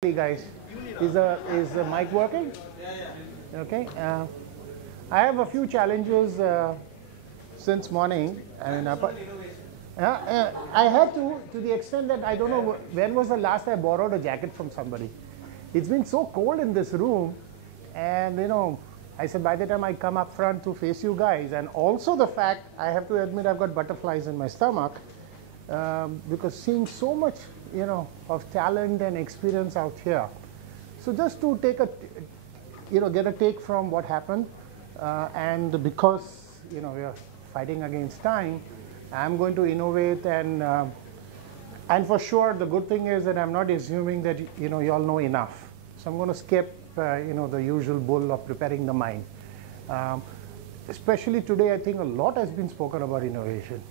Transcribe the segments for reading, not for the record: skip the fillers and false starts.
Hey guys, is the mic working? Okay. I have a few challenges since morning. I mean, I had to the extent that I don't know when was the last I borrowed a jacket from somebody. It's been so cold in this room, and I said by the time I come up front to face you guys, and also the fact I have to admit I've got butterflies in my stomach because seeing so much of talent and experience out here. So just to take get a take from what happened, and because we are fighting against time, I'm going to innovate, and for sure the good thing is that I'm not assuming that you all know enough. So I'm going to skip the usual bull of preparing the mind. Especially today, I think a lot has been spoken about innovation.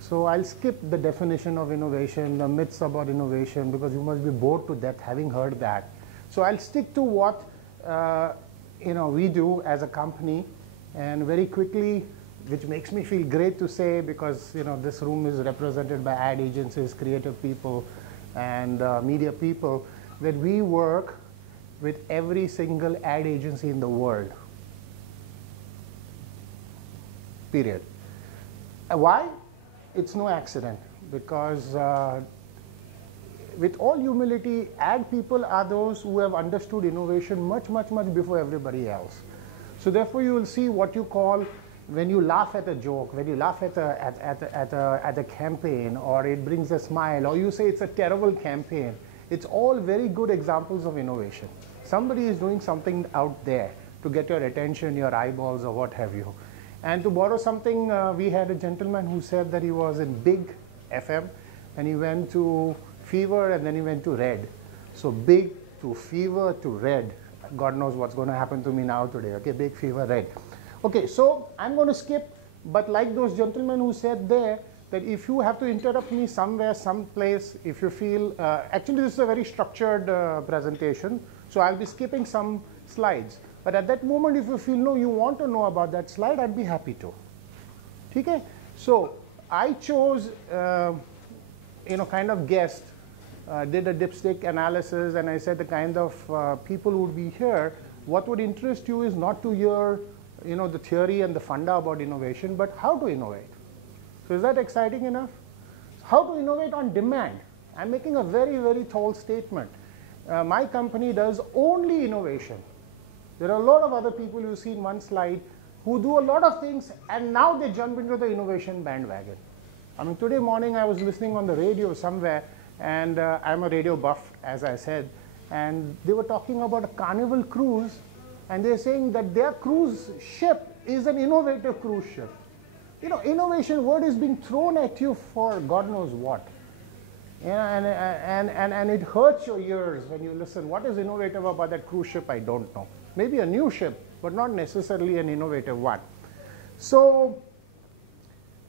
So I'll skip the definition of innovation, the myths about innovation, because you must be bored to death having heard that. So I'll stick to what we do as a company, and very quickly, which makes me feel great to say, because this room is represented by ad agencies, creative people, and media people, that we work with every single ad agency in the world. Period. Why? It's no accident, because with all humility, ad people are those who have understood innovation much, much, much before everybody else. So therefore, you will see what you call, when you laugh at a joke, when you laugh at a campaign, or it brings a smile, or you say it's a terrible campaign, it's all very good examples of innovation. Somebody is doing something out there to get your attention, your eyeballs, or what have you. And to borrow something, we had a gentleman who said that he was in Big FM, and he went to Fever, and then he went to Red. So Big to Fever to Red. God knows what's going to happen to me now today. Okay, Big, Fever, Red. Okay, so I'm going to skip, but like those gentlemen who said there, that if you have to interrupt me somewhere, someplace, if you feel, actually this is a very structured presentation, so I'll be skipping some slides. But at that moment, if you feel, no, you want to know about that slide, I'd be happy to. Okay? So I chose, kind of guessed, did a dipstick analysis, and I said the kind of people who would be here, what would interest you is not to hear, the theory and the funda about innovation, but how to innovate. So is that exciting enough? How to innovate on demand. I'm making a very, very tall statement. My company does only innovation. There are a lot of other people you see in one slide who do a lot of things, and now they jump into the innovation bandwagon. I mean, today morning I was listening on the radio somewhere, and I'm a radio buff, as I said, and they were talking about a Carnival cruise, and they're saying that their cruise ship is an innovative cruise ship. Innovation word is being thrown at you for God knows what. And it hurts your ears when you listen. What is innovative about that cruise ship? I don't know. Maybe a new ship, but not necessarily an innovative one. So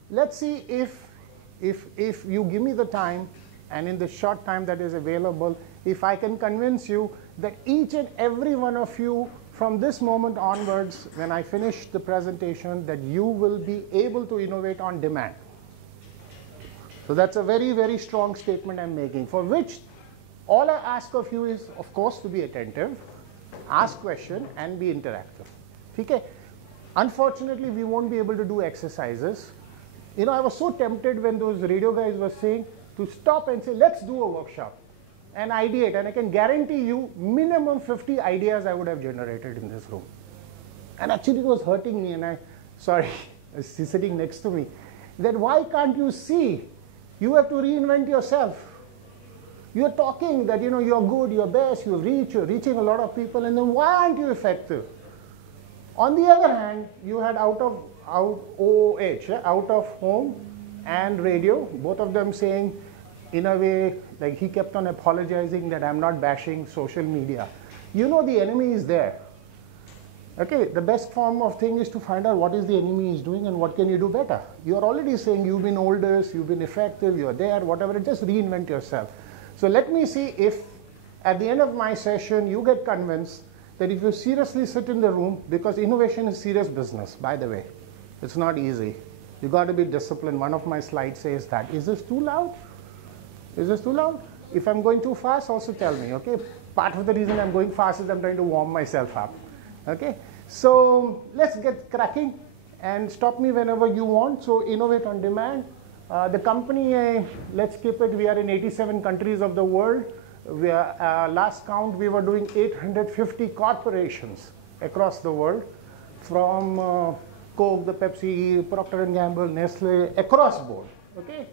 let's see if you give me the time, and in the short time that is available, if I can convince you that each and every one of you from this moment onwards, when I finish the presentation, that you will be able to innovate on demand. So that's a very, very strong statement I'm making, for which all I ask of you is, of course, to be attentive, ask questions, and be interactive. Okay? Unfortunately, we won't be able to do exercises. I was so tempted when those radio guys were saying to stop and say, let's do a workshop and ideate. And I can guarantee you minimum 50 ideas I would have generated in this room. And actually it was hurting me, and he's sitting next to me, that why can't you see? You have to reinvent yourself. You're talking that you're good, you're best, you're reaching a lot of people, and then why aren't you effective? On the other hand, you had out of home and radio, both of them saying, in a way, like he kept on apologizing that I'm not bashing social media. The enemy is there. Okay, the best form of thing is to find out what is the enemy is doing and what can you do better. You're already saying you've been oldest, you've been effective, you're there, whatever, just reinvent yourself. So let me see if at the end of my session you get convinced that if you seriously sit in the room, because innovation is serious business, by the way. It's not easy. You got to be disciplined. One of my slides says that. Is this too loud? Is this too loud? If I'm going too fast, also tell me, okay? Part of the reason I'm going fast is I'm trying to warm myself up, okay? So let's get cracking and stop me whenever you want. So innovate on demand. The company, let's keep it, we are in 87 countries of the world. We are, last count, we were doing 850 corporations across the world, from Coke, the Pepsi, Procter & Gamble, Nestle, across board, okay?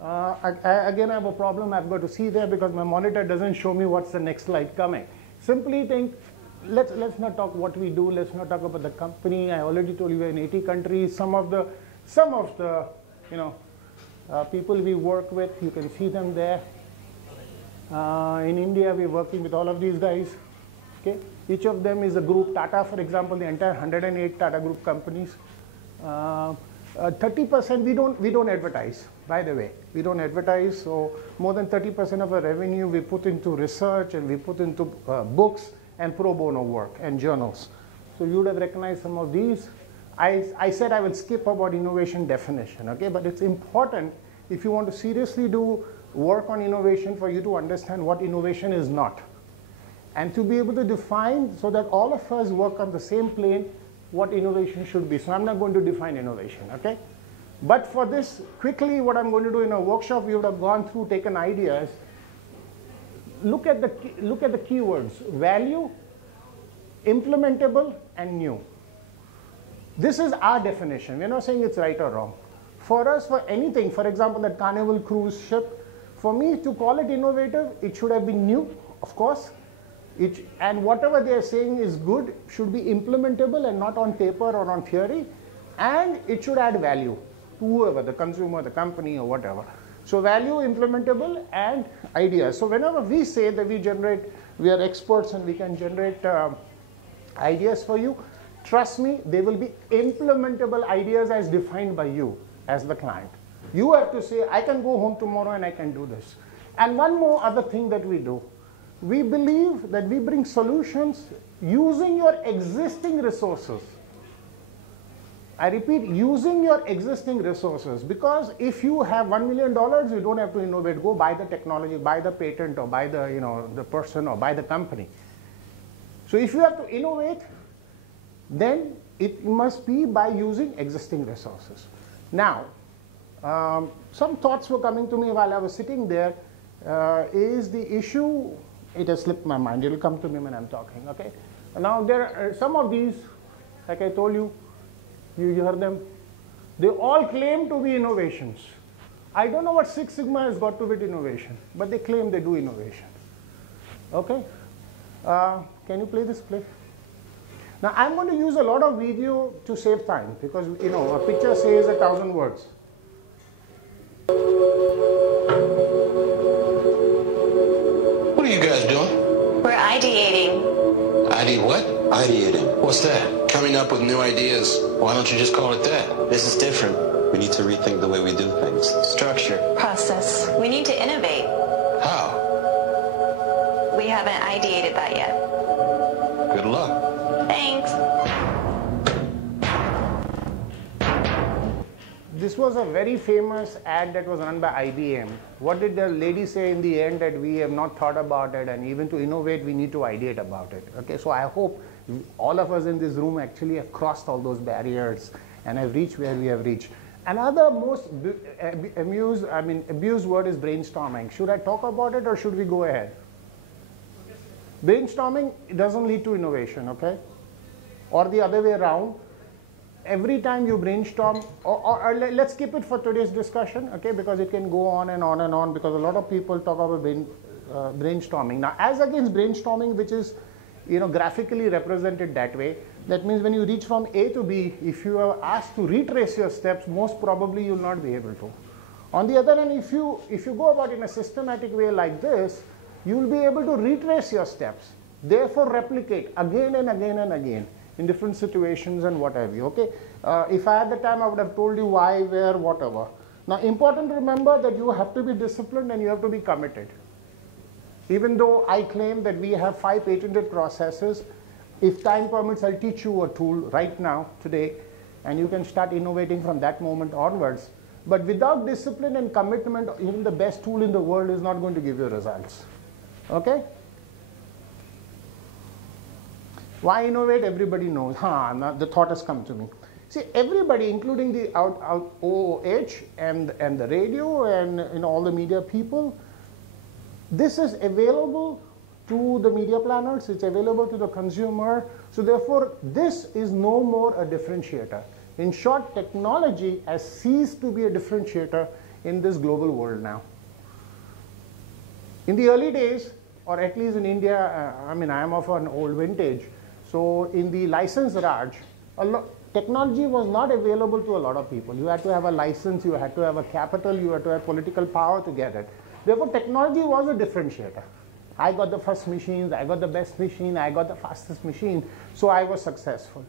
Again, I have a problem. I've got to see there because my monitor doesn't show me what's the next slide coming. Simply think, let's not talk what we do. Let's not talk about the company. I already told you we're in 80 countries. Some of the people we work with, you can see them there. In India, we're working with all of these guys. Okay, each of them is a group. Tata, for example, the entire 108 Tata Group companies. 30% we don't advertise, by the way. We don't advertise, so more than 30% of our revenue we put into research and we put into books and pro bono work and journals. So you would have recognized some of these. I said I will skip about innovation definition, okay? But it's important if you want to seriously do work on innovation for you to understand what innovation is not. And to be able to define so that all of us work on the same plane what innovation should be. So I'm not going to define innovation, okay? But for this, quickly what I'm going to do in a workshop, we would have gone through, taken ideas. Look at the keywords: value, implementable, and new. This is our definition. We're not saying it's right or wrong. For us, for anything, for example, that Carnival cruise ship, for me to call it innovative, it should have been new, of course. And whatever they are saying is good should be implementable and not on paper or on theory. And it should add value to whoever, the consumer, the company, or whatever. So value, implementable, and ideas. So whenever we say that we are experts and we can generate ideas for you, trust me, they will be implementable ideas as defined by you as the client. You have to say, I can go home tomorrow and I can do this. And one more other thing that we do. We believe that we bring solutions using your existing resources. I repeat, using your existing resources. Because if you have $1 million, you don't have to innovate. Go buy the technology, buy the patent, or buy the, the person, or buy the company. So if you have to innovate, then it must be by using existing resources. Now, some thoughts were coming to me while I was sitting there. Is the issue, it has slipped my mind. It will come to me when I'm talking, okay? Now, there are some of these, like I told you, you heard them. They all claim to be innovations. I don't know what Six Sigma has got to with innovation, but they claim they do innovation, okay? Can you play this play? Now, I'm going to use a lot of video to save time because, a picture says 1,000 words. What are you guys doing? We're ideating. What? Ideating. What's that? Coming up with new ideas. Why don't you just call it that? This is different. We need to rethink the way we do things. Structure. Process. We need to innovate. How? We haven't ideated that yet. Good luck. Thanks. This was a very famous ad that was run by IBM. What did the lady say in the end? That we have not thought about it, and even to innovate, we need to ideate about it. Okay, so I hope all of us in this room actually have crossed all those barriers and have reached where we have reached. Another most abused word is brainstorming. Should I talk about it or should we go ahead? Brainstorming doesn't lead to innovation, okay? Or the other way around. Every time you brainstorm, or let's keep it for today's discussion, okay? Because it can go on and on and on, because a lot of people talk about brainstorming. Now, as against brainstorming, which is graphically represented that way, that means when you reach from A to B, if you are asked to retrace your steps, most probably you will not be able to. On the other hand, if you go about in a systematic way like this, you will be able to retrace your steps, therefore replicate again and again and again in different situations and what have you, okay? If I had the time, I would have told you why, where, whatever. Now, important to remember that you have to be disciplined and you have to be committed. Even though I claim that we have 5 patented processes, if time permits, I'll teach you a tool right now, today, and you can start innovating from that moment onwards. But without discipline and commitment, even the best tool in the world is not going to give you results. Okay? Why innovate? Everybody knows. Now the thought has come to me. See, everybody, including the OOH and the radio and all the media people, this is available to the media planners, it's available to the consumer. So therefore, this is no more a differentiator. In short, technology has ceased to be a differentiator in this global world now. In the early days, or at least in India, I am of an old vintage, so in the license Raj, technology was not available to a lot of people. You had to have a license, you had to have a capital, you had to have political power to get it. Therefore, technology was a differentiator. I got the first machines, I got the best machine, I got the fastest machine, so I was successful.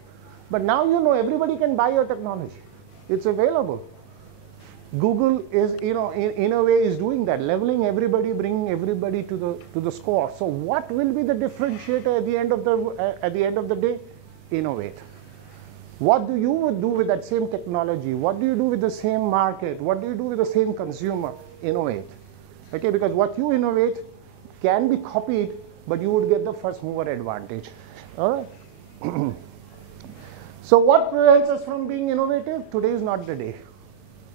But now everybody can buy your technology. It's available. Google is, in a way is doing that, leveling everybody, bringing everybody to the score. So what will be the differentiator at the end of the day? Innovate. What do you do with that same technology? What do you do with the same market? What do you do with the same consumer? Innovate. Okay, because what you innovate can be copied, but you would get the first mover advantage. All right. So what prevents us from being innovative? Today is not the day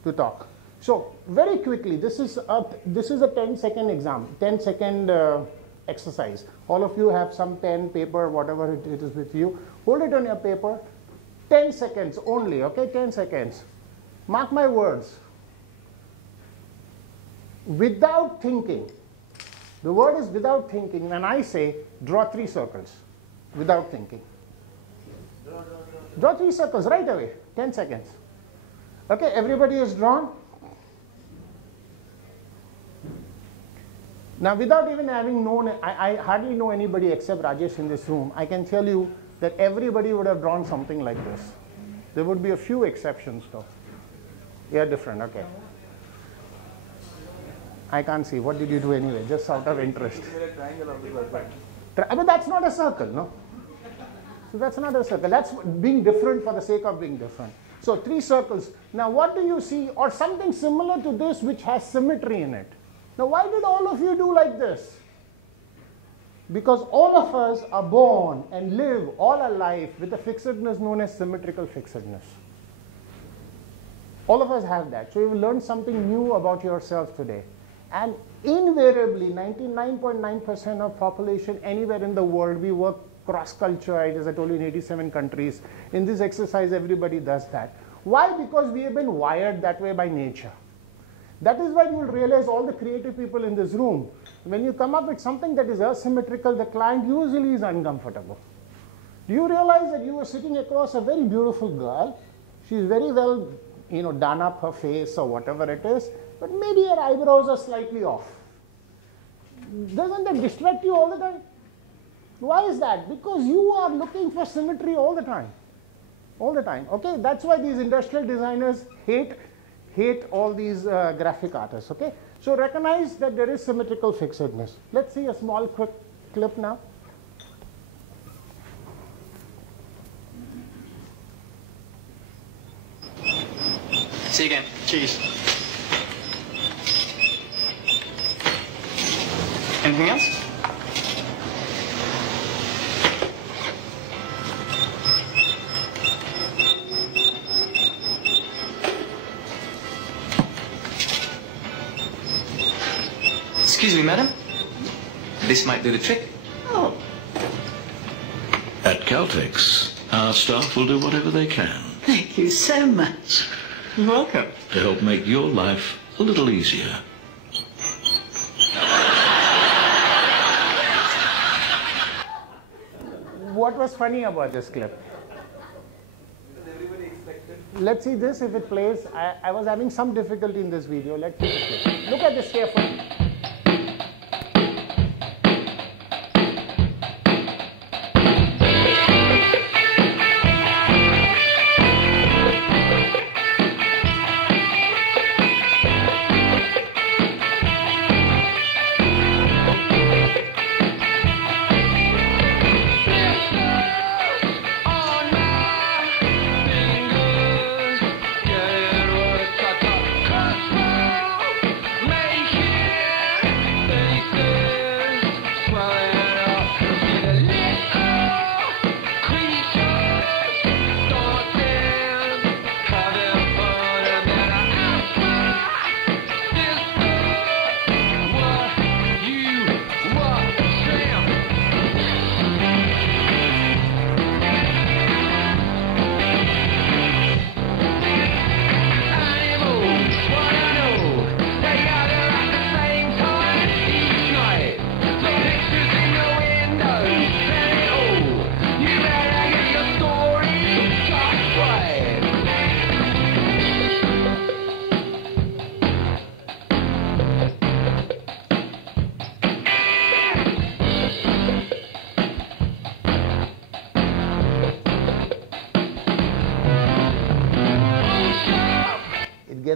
to talk. So very quickly, this is a 10-second exam, 10-second exercise. All of you have some pen, paper, whatever it is with you. Hold it on your paper. 10 seconds only, okay? 10 seconds. Mark my words. Without thinking. The word is without thinking. When I say draw 3 circles, without thinking. Draw 3 circles right away. 10 seconds. Okay, everybody is drawn. Now, without even having known, I hardly know anybody except Rajesh in this room. I can tell you that everybody would have drawn something like this. There would be a few exceptions though. Yeah, different, okay. I can't see. What did you do anyway? Just out of interest. But that's not a circle, no? So that's not a circle. That's being different for the sake of being different. So 3 circles. Now what do you see? Or something similar to this which has symmetry in it. Now why did all of you do like this? Because all of us are born and live all our life with a fixedness known as symmetrical fixedness. All of us have that. So you've learned something new about yourself today. And invariably, 99.9% of population anywhere in the world, we work cross-culture, as I told you, in 87 countries. In this exercise, everybody does that. Why? Because we have been wired that way by nature. That is why you will realize all the creative people in this room, when you come up with something that is asymmetrical, the client usually is uncomfortable. Do you realize that you are sitting across a very beautiful girl? She's very well, done up her face or whatever it is, but maybe her eyebrows are slightly off. Doesn't that distract you all the time? Why is that? Because you are looking for symmetry all the time. All the time. Okay? That's why these industrial designers hate all these graphic artists. Okay? So recognize that there is symmetrical fixedness. Let's see a small quick clip now. See you again. Cheers. Anything else? Excuse me, madam. This might do the trick. Oh. At Caltex, our staff will do whatever they can Thank you so much. You're welcome. to help make your life a little easier. What was funny about this clip? Let's see this if it plays. I was having some difficulty in this video. Let's see if it plays. Look at this carefully.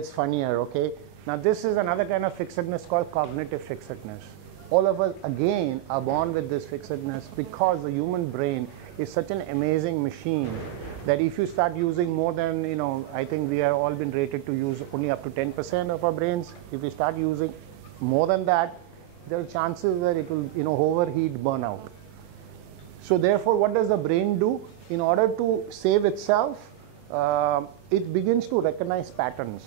gets funnier, okay? Now this is another kind of fixedness called cognitive fixedness. All of us, again, are born with this fixedness because the human brain is such an amazing machine that if you start using more than, I think we have all been rated to use only up to 10% of our brains. If we start using more than that, there are chances that it will, overheat, burn out. So therefore, what does the brain do? In order to save itself, it begins to recognize patterns.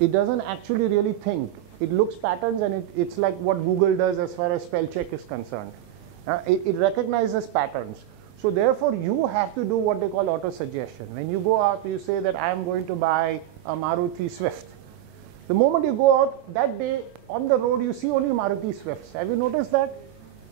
It doesn't actually really think. It looks patterns, and it's like what Google does as far as spell check is concerned. It recognizes patterns. So therefore, you have to do what they call auto-suggestion. When you go out, you say that I am going to buy a Maruti Swift. The moment you go out, that day on the road, you see only Maruti Swifts. Have you noticed that?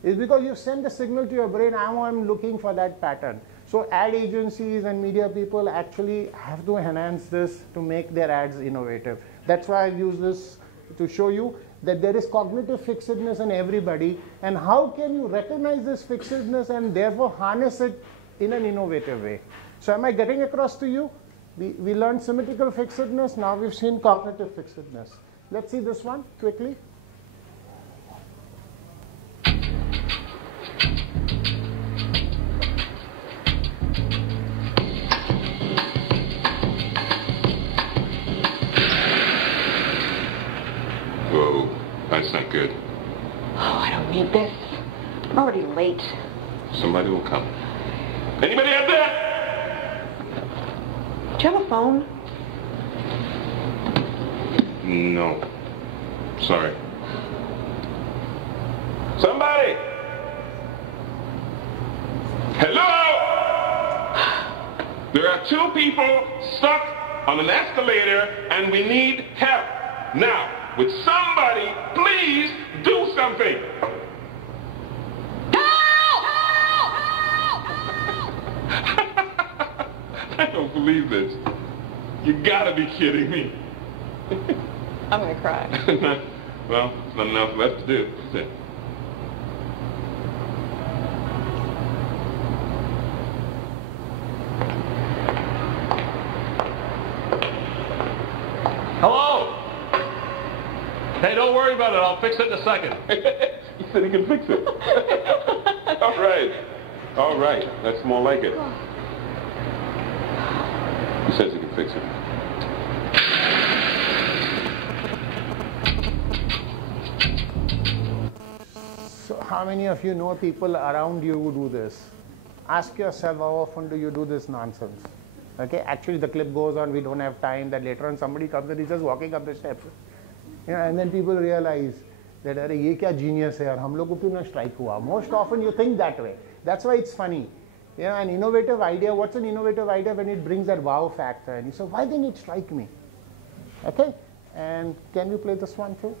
It's because you send the signal to your brain, I'm looking for that pattern. So ad agencies and media people actually have to enhance this to make their ads innovative. That's why I've used this to show you that there is cognitive fixedness in everybody, and how can you recognize this fixedness and therefore harness it in an innovative way. So am I getting across to you? We learned symmetrical fixedness, now we've seen cognitive fixedness. Let's see this one quickly. Whoa, that's not good. Oh, I don't need this. I'm already late. Somebody will come. Anybody out there? Do you have a phone? No. Sorry. Somebody! Hello? There are 2 people stuck on an escalator and we need help. Now, would somebody please do something? I don't believe this. You gotta be kidding me. I'm gonna cry. Well, there's nothing else left to do. That's it. Hello? Hey, don't worry about it. I'll fix it in a second. He said he can fix it. All right. All right. That's more like it. He says he can fix it. So how many of you know people around you who do this? Ask yourself, how often do you do this nonsense? Okay, actually the clip goes on, we don't have time, that later on somebody comes and he's just walking up the steps. And then people realize that, अरे ये क्या genius है और हम लोग को क्यों ना strike हुआ? Most often you think that way. That's why it's funny. An innovative idea, what's an innovative idea? When it brings that wow factor. And you say, why didn't it strike me? Okay, and can you play this one too?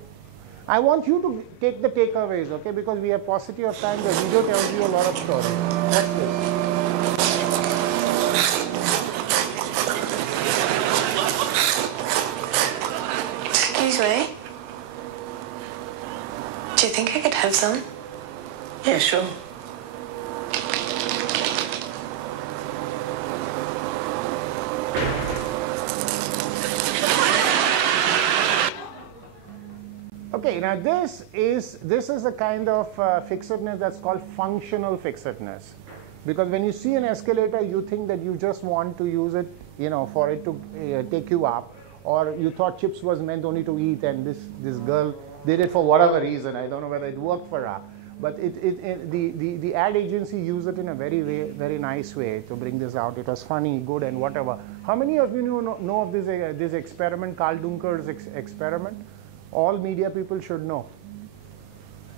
I want you to take the takeaways, okay, because we have paucity of time. The video tells you a lot of stories. Watch this. Excuse me. Do you think I could have some? Yeah, sure. Okay, now this is a kind of fixedness that's called functional fixedness. Because when you see an escalator, you think that you just want to use it, for it to take you up. Or you thought chips was meant only to eat, and this girl did it for whatever reason. I don't know whether it worked for her. But the ad agency used it in a very nice way to bring this out. It was funny, good, and whatever. How many of you know of this experiment, Carl Dunker's experiment? All media people should know.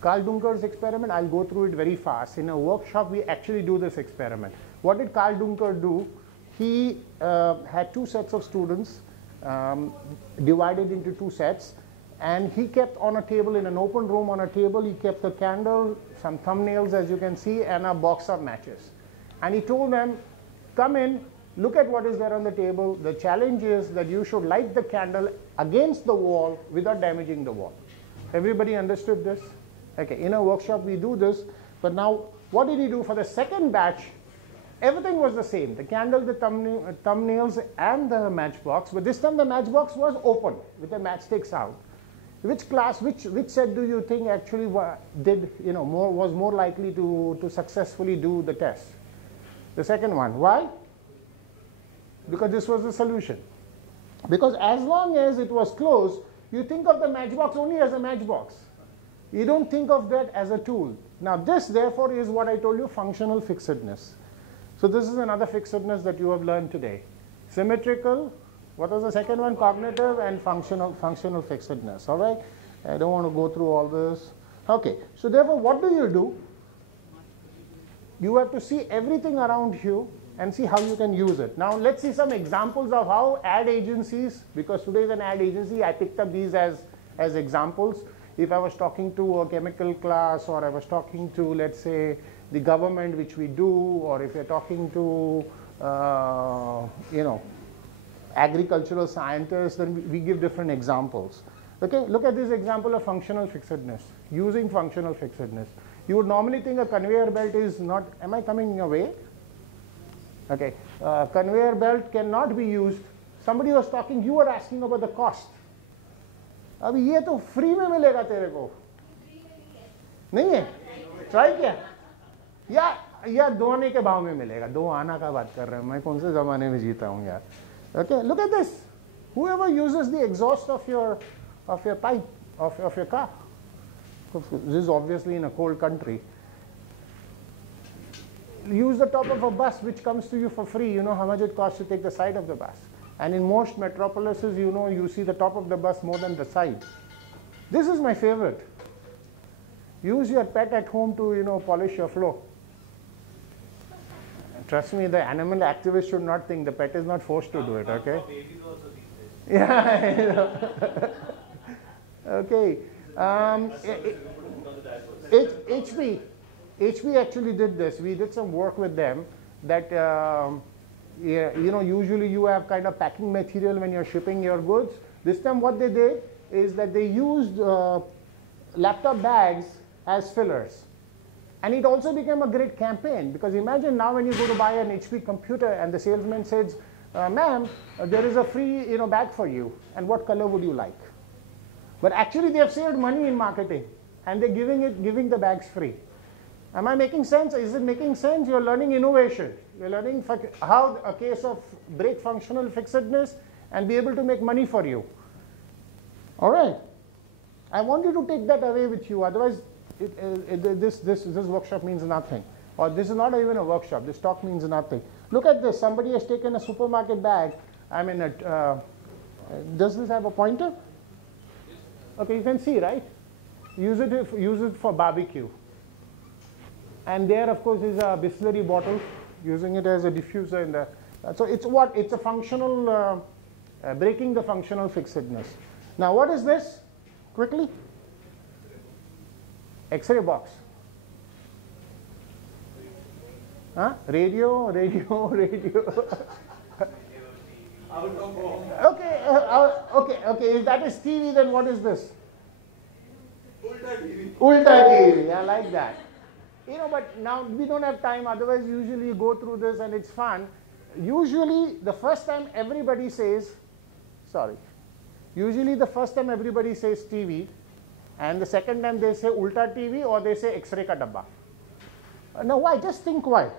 Carl Dunker's experiment, I'll go through it very fast. In a workshop, we actually do this experiment. What did Carl Dunker do? He had 2 sets of students divided into 2 sets, and he kept on a table, in an open room on a table, he kept a candle, some thumbnails as you can see, and a box of matches. And he told them, come in, look at what is there on the table. The challenge is that you should light the candle against the wall without damaging the wall. Everybody understood this? Okay, in a workshop we do this, but now what did he do for the second batch? everything was the same. The candle, the thumbnails, and the matchbox. But this time the matchbox was open with the matchsticks out. Which class, which set do you think actually did, was more likely to successfully do the test? The second one. Why? Because this was the solution. Because as long as it was closed, you think of the matchbox only as a matchbox. You don't think of that as a tool. Now this, therefore, is what I told you, functional fixedness. So this is another fixedness that you have learned today. Symmetrical, what was the second one? Cognitive and functional fixedness. All right? I don't want to go through all this. Okay. So therefore, what do? You have to see everything around you and see how you can use it. Now let's see some examples of how ad agencies, because today is an ad agency, I picked up these as examples. If I was talking to a chemical class, or I was talking to, let's say, the government, which we do, or if you're talking to, agricultural scientists, then we give different examples. Okay, look at this example of functional fixedness, using functional fixedness. You would normally think a conveyor belt is not, am I coming in your way? Okay, conveyor belt cannot be used. Somebody was talking, you were asking about the cost. अब ये तो free में मिलेगा तेरे को नहीं है try किया या दो आने के भाव में मिलेगा दो आना का बात कर रहे हैं मैं कौन से जमाने में जीता हूँ यार okay look at this whoever uses the exhaust of your pipe of your car this is obviously in a cold country use the top of a bus which comes to you for free you know how much it costs to take the side of the bus. And in most metropolises, you see the top of the bus more than the side. This is my favorite. Use your pet at home to, polish your floor. Trust me, the animal activist should not think the pet is not forced to do it, okay? Yeah. Okay. HP actually did this. We did some work with them that usually you have kind of packing material when you're shipping your goods. This time what they did is that they used laptop bags as fillers. And it also became a great campaign because imagine now when you go to buy an HP computer and the salesman says, ma'am, there is a free bag for you. And what color would you like? But actually they have saved money in marketing and they're giving the bags free. Am I making sense? Is it making sense? You're learning innovation. You're learning how a case of break functional fixedness and be able to make money for you. All right. I want you to take that away with you. Otherwise, this workshop means nothing. Or this is not even a workshop. This talk means nothing. Look at this. Somebody has taken a supermarket bag. Does this have a pointer? Okay, you can see, right? Use it for barbecue. And there, of course, is a Bisleri bottle, using it as a diffuser in the. So it's what? It's a functional, breaking the functional fixedness. Now, what is this? Quickly. X-ray box. Huh? Radio. Okay. If that is TV, then what is this? Ulta TV. I like that. But now we don't have time, otherwise usually you go through this and it's fun. Usually the first time everybody says TV and the second time they say Ulta TV or they say X-ray ka dabba. Now why? Just think why.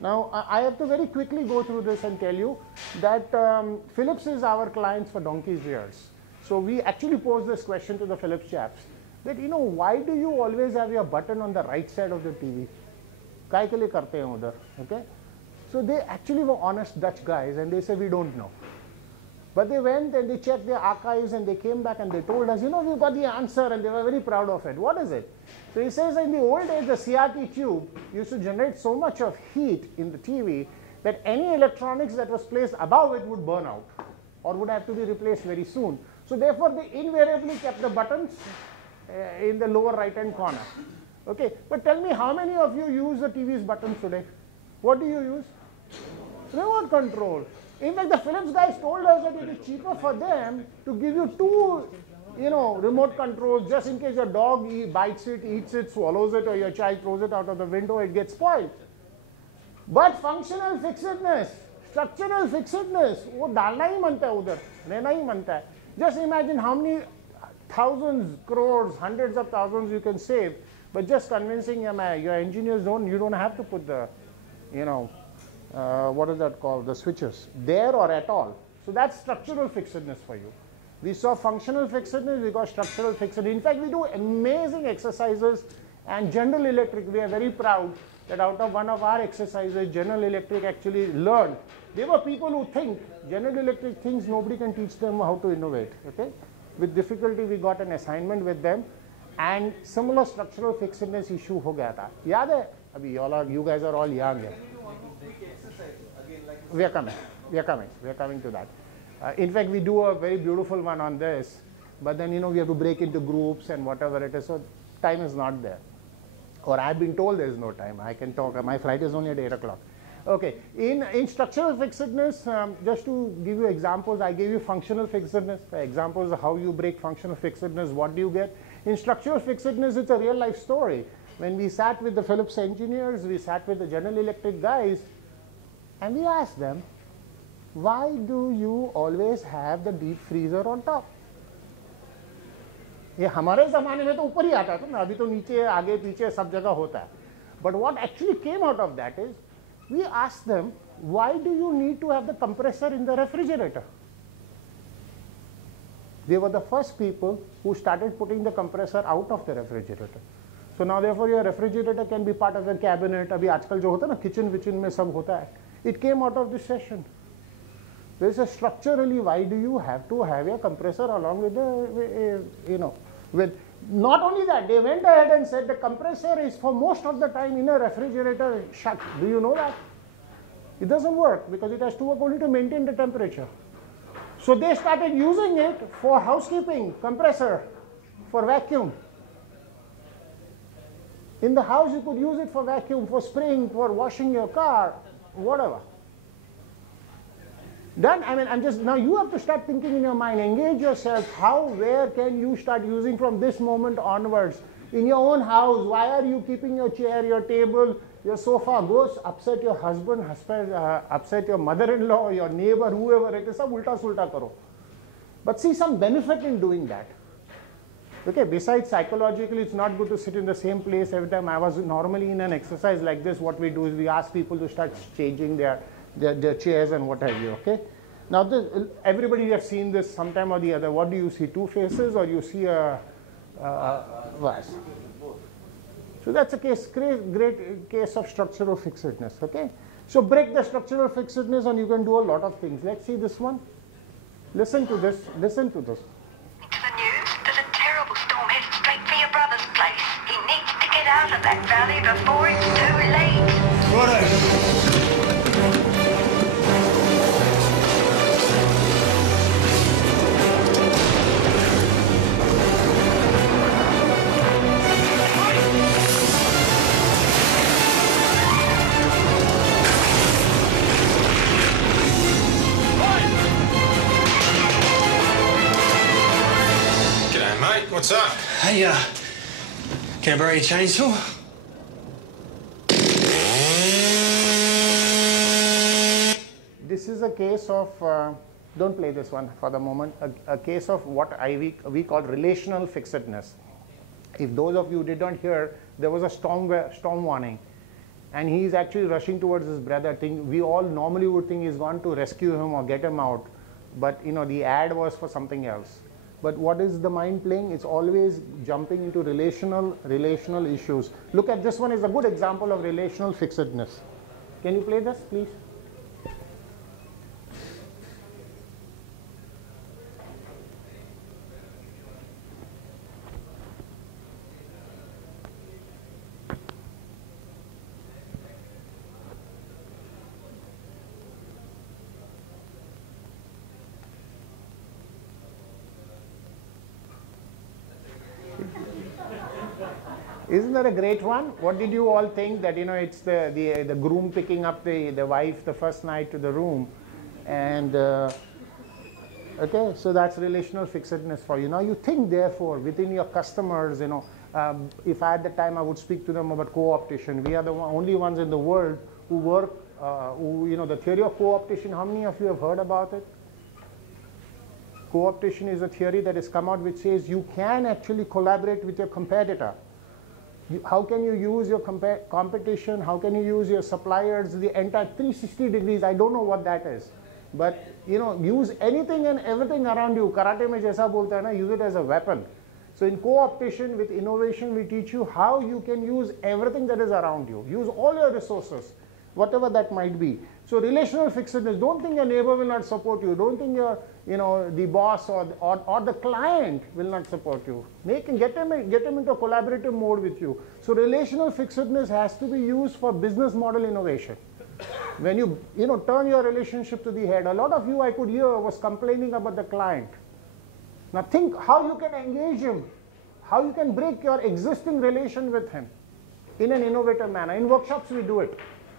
Now I have to very quickly go through this and tell you that Philips is our clients for donkey's years. So we actually posed this question to the Philips chaps. That why do you always have your button on the right side of the TV? Kai ke liye karte hain udhar, okay? So they actually were honest Dutch guys and they said we don't know. But they went and they checked their archives and they came back and they told us, we've got the answer, and they were very proud of it. What is it? So he says in the old days the CRT tube used to generate so much of heat in the TV that any electronics that was placed above it would burn out or would have to be replaced very soon. So therefore they invariably kept the buttons in the lower right hand corner. Okay, but tell me how many of you use the TV's buttons today? What do you use? Remote control. In fact, the Philips guys told us that it is cheaper for them to give you two remote controls just in case your dog bites it, eats it, swallows it, or your child throws it out of the window, it gets spoiled. But functional fixedness, structural fixedness, वो डालना ही मनता है उधर, रहना ही मनता है. Just imagine how many thousands, crores, hundreds of thousands you can save, but just convincing your engineers you don't have to put the, what is that called, the switches there or at all. So that's structural fixedness for you. We saw functional fixedness, we got structural fixedness. In fact, we do amazing exercises, and General Electric, we are very proud that out of one of our exercises, General Electric actually learned. There were people who think, General Electric thinks nobody can teach them how to innovate, okay? With difficulty, we got an assignment with them, and similar structural fixedness issue ho gaya tha. Yaad hai? Abhi you guys are all young. We are coming to that. In fact, we do a very beautiful one on this, but then, we have to break into groups and whatever it is, so time is not there. Or I've been told there is no time. I can talk. My flight is only at 8 o'clock. Okay, in structural fixedness, just to give you examples, I gave you functional fixedness. The examples of how you break functional fixedness, what do you get? In structural fixedness, it's a real life story. When we sat with the Philips engineers, we sat with the General Electric guys, and we asked them, why do you always have the deep freezer on top? ये हमारे ज़माने में तो ऊपर ही आता था ना, अभी तो नीचे आगे पीछे सब जगह होता है. But what actually came out of that is, we asked them, why do you need to have the compressor in the refrigerator? They were the first people who started putting the compressor out of the refrigerator. So now therefore your refrigerator can be part of a cabinet. अभी आजकल जो होता है ना kitchen में सब होता है. It came out of this session. There is a structurally, why do you have to have a compressor along with the, with not only that, they went ahead and said the compressor is for most of the time in a refrigerator shut. Do you know that? It doesn't work because it has to work only to maintain the temperature. So they started using it for housekeeping, compressor, for vacuum. In the house you could use it for vacuum, for spraying, for washing your car, whatever. Then, now you have to start thinking in your mind, engage yourself, where can you start using from this moment onwards? In your own house, why are you keeping your chair, your table, your sofa, goes upset your husband, upset your mother-in-law, your neighbor, whoever it is, sab ulta sulta karo. But see some benefit in doing that. Okay, besides psychologically, it's not good to sit in the same place every time. I was normally in an exercise like this, what we do is we ask people to start changing their chairs and what have you, okay? Now, everybody has seen this sometime or the other. What do you see, two faces or you see a vase? So that's a great case of structural fixedness, okay? So break the structural fixedness and you can do a lot of things. Let's see this one. Listen to this. Listen to this. To the news, there's a terrible storm headed straight for your brother's place. He needs to get out of that valley before it's too late. Righto. What's up? Hey, can I borrow your chainsaw? This is a case of, don't play this one for the moment, a case of what we call relational fixedness. If those of you did not hear, there was a storm warning. And he is actually rushing towards his brother. We all normally would think he's gone to rescue him or get him out. But the ad was for something else. But what is the mind playing? It's always jumping into relational issues. Look at this one is a good example of relational fixedness. Can you play this, please? Isn't that a great one? What did you all think that, it's the groom picking up the wife the first night to the room. And, okay, so that's relational fixedness for you. Now you think, therefore, within your customers, if I had the time, I would speak to them about co-optation. We are the only ones in the world who work, the theory of co-optation, how many of you have heard about it? Co-optation is a theory that has come out which says you can actually collaborate with your competitor. How can you use your competition? How can you use your suppliers? The entire 360 degrees, I don't know what that is. But, use anything and everything around you. Karate mein jaisa bolta hai na, use it as a weapon. So in co-optation with innovation, we teach you how you can use everything that is around you. Use all your resources, whatever that might be. So relational fixedness, don't think your neighbor will not support you. Don't think your, the boss or the client will not support you. Get them into a collaborative mode with you. So relational fixedness has to be used for business model innovation. When you, turn your relationship to the head, a lot of you I could hear was complaining about the client. Now think how you can engage him, how you can break your existing relation with him in an innovative manner. In workshops we do it.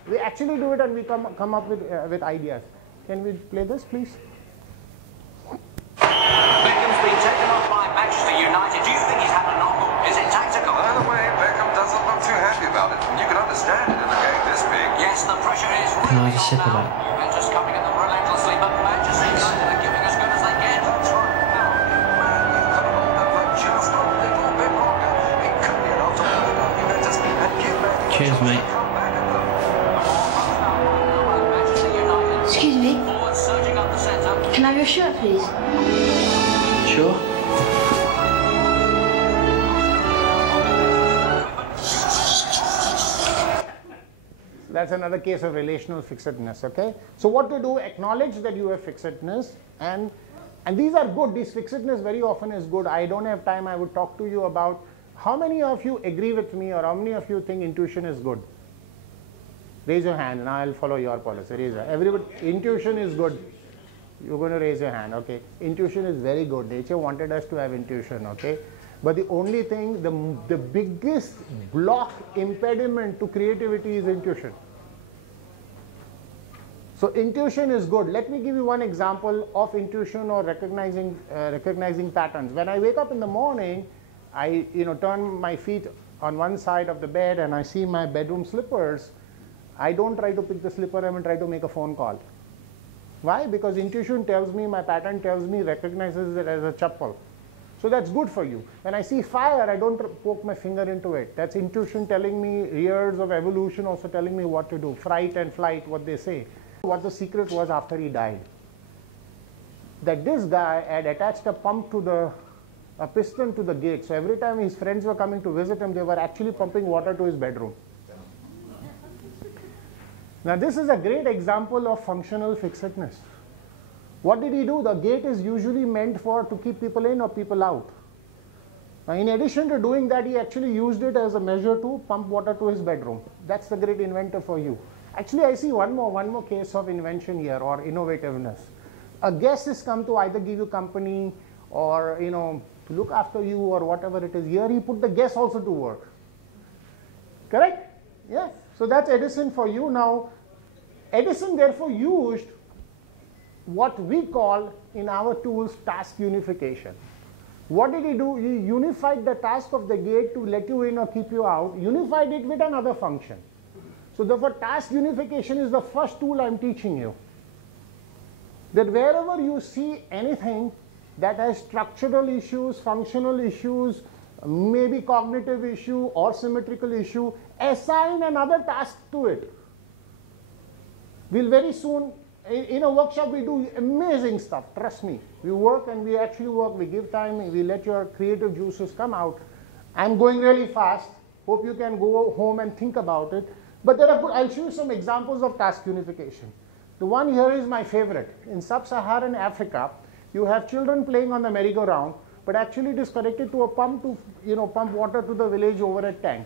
We actually do it and we come up with ideas. Can we play this, please? Beckham's been taken off by Manchester United. Do you think he's had a knock or is it tactical? By the way, Beckham doesn't look too happy about it. You can understand it in a game this big. Yes, the pressure is Can I really have a sip on of now. that? Juventus coming in them relentlessly, but Manchester United are giving as good as they get. That's right. Now, Man U could hold that for just a little bit longer. It could be enough to hold up Juventus and give Man U Cheers, a chance mate. to come back at them. Excuse me. Forward surging up the centre. Can I have your shirt, please? Sure. That's another case of relational fixedness, okay? So what to do, acknowledge that you have fixedness, and these are good. This fixedness very often is good. I don't have time. I would talk to you about how many of you agree with me or how many of you think intuition is good. Raise your hand and I'll follow your policy. Raise your hand. Everybody, intuition is good. You're going to raise your hand, okay? Intuition is very good. Nature wanted us to have intuition, okay? But the only thing, the biggest block, impediment to creativity is intuition. So intuition is good. Let me give you one example of intuition or recognizing patterns. When I wake up in the morning, I turn my feet on one side of the bed and I see my bedroom slippers. I don't try to pick the slipper and try to make a phone call. Why? Because intuition tells me, my pattern tells me, recognizes it as a chappal. So that's good for you. When I see fire, I don't poke my finger into it. That's intuition telling me, years of evolution also telling me what to do. Fright and flight, what they say. What the secret was after he died. That this guy had attached a pump to a piston to the gate. So every time his friends were coming to visit him, they were actually pumping water to his bedroom. Now this is a great example of functional fixedness. What did he do? The gate is usually meant to keep people in or people out. Now in addition to doing that, he actually used it as a measure to pump water to his bedroom. That's the great inventor for you. Actually, I see one more case of invention here or innovativeness. A guest has come to either give you company or to look after you or whatever it is. Here he put the guest also to work. Correct? Yeah. So that's Edison for you. Now, Edison therefore used what we call in our tools task unification. What did he do? He unified the task of the gate to let you in or keep you out, unified it with another function. So therefore task unification is the first tool I'm teaching you. That wherever you see anything that has structural issues, functional issues, maybe cognitive issue or symmetrical issue, assign another task to it. We'll very soon, in a workshop we do amazing stuff, trust me. We work and we actually work, we give time, we let your creative juices come out. I'm going really fast, hope you can go home and think about it. But I'll show you some examples of task unification. The one here is my favorite. In sub-Saharan Africa, you have children playing on the merry-go-round, but actually it is connected to a pump to pump water to the village over a tank.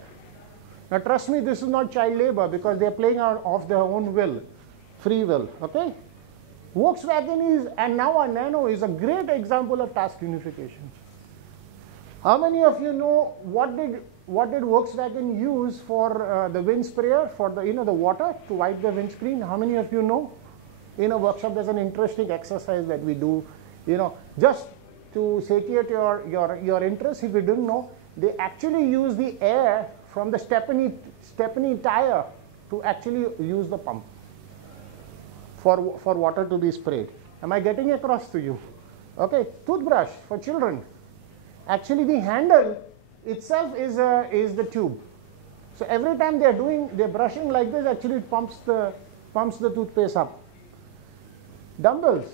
Now trust me, this is not child labor because they are playing out of their own will, free will, okay? Volkswagen and now a Nano is a great example of task unification. How many of you know what did Volkswagen use for the wind sprayer, for the the water to wipe the windscreen? How many of you know? In a workshop there's an interesting exercise that we do, just to satiate your interest. If you didn't know, they actually use the air from the Stepney tire to actually use the pump for water to be sprayed. Am I getting across to you? Okay, toothbrush for children. Actually, the handle itself is the tube. So every time they're brushing like this, actually it pumps the toothpaste up. Dumbbells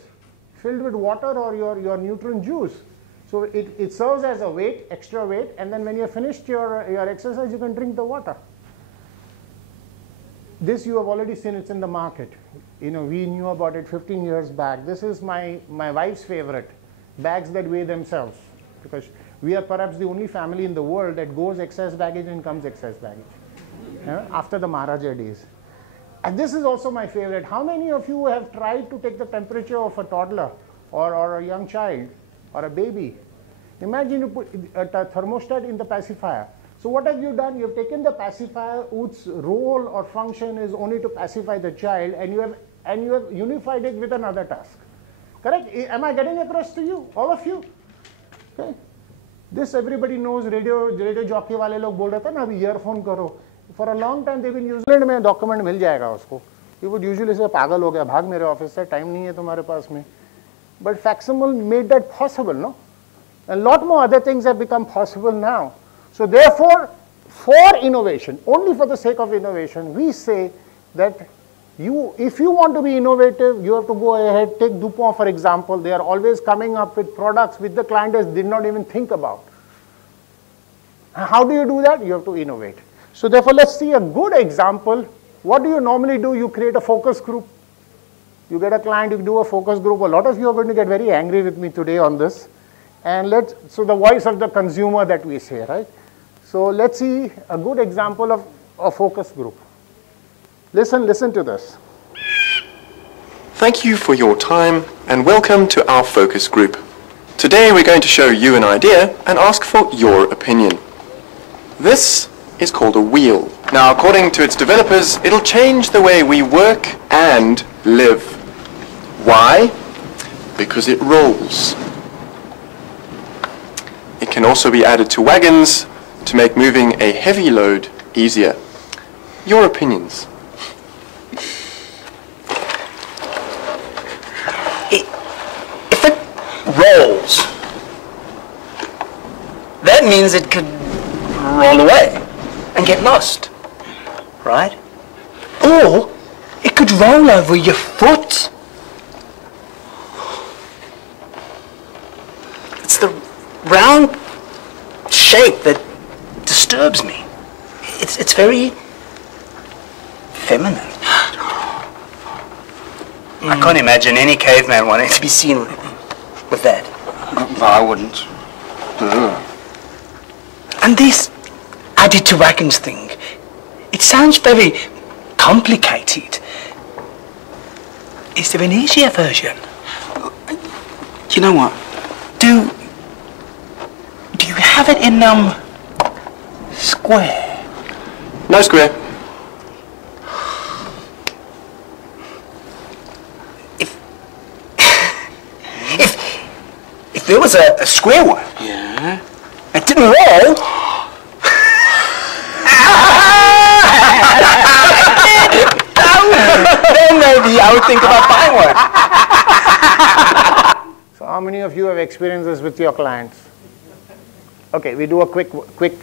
filled with water or your nutrient juice. So it serves as a weight, extra weight, and then when you're finished your exercise, you can drink the water. This you have already seen, it's in the market. You know, we knew about it 15 years back. This is my wife's favorite, bags that weigh themselves, because we are perhaps the only family in the world that goes excess baggage and comes excess baggage, after the Maharaja days. And this is also my favorite. How many of you have tried to take the temperature of a toddler or a young child or a baby? Imagine you put a thermostat in the pacifier. So what have you done? You have taken the pacifier whose role or function is only to pacify the child, and you have unified it with another task. Correct? Am I getting across to you, all of you? Okay. This everybody knows. Radio jockey वाले लोग बोल रहे थे ना अभी earphone करो. For a long time they've been using. में document मिल जाएगा उसको. You would usually say पागल हो गया भाग मेरे ऑफिस से टाइम नहीं है तुम्हारे पास में. But facsimile made that possible, no? A lot more other things have become possible now. So therefore, for innovation, only for the sake of innovation, we say that if you want to be innovative, you have to go ahead. Take DuPont for example. They are always coming up with products which the client did not even think about. How do you do that? You have to innovate. So therefore, let's see a good example. What do you normally do? You create a focus group. You get a client, you do a focus group. A lot of you are going to get very angry with me today on this. And so the voice of the consumer that we say, right? So let's see a good example of a focus group. Listen to this. Thank you for your time and welcome to our focus group. Today we're going to show you an idea and ask for your opinion. This is called a wheel. Now, according to its developers, it'll change the way we work and live. Why? Because it rolls. It can also be added to wagons to make moving a heavy load easier. Your opinions? If it rolls, that means it could roll away and get lost, right? Or it could roll over your foot. It's the round shape that disturbs me. It's very feminine. I can't imagine any caveman wanting to be seen with that. I wouldn't. And this added to wagons thing, it sounds very complicated. Is there an easier version? You know what? Do you have it in square? No square. If there was a square one, yeah, it didn't roll. Then maybe I would think about buying one. So how many of you have experienced this with your clients? Okay, we do a quick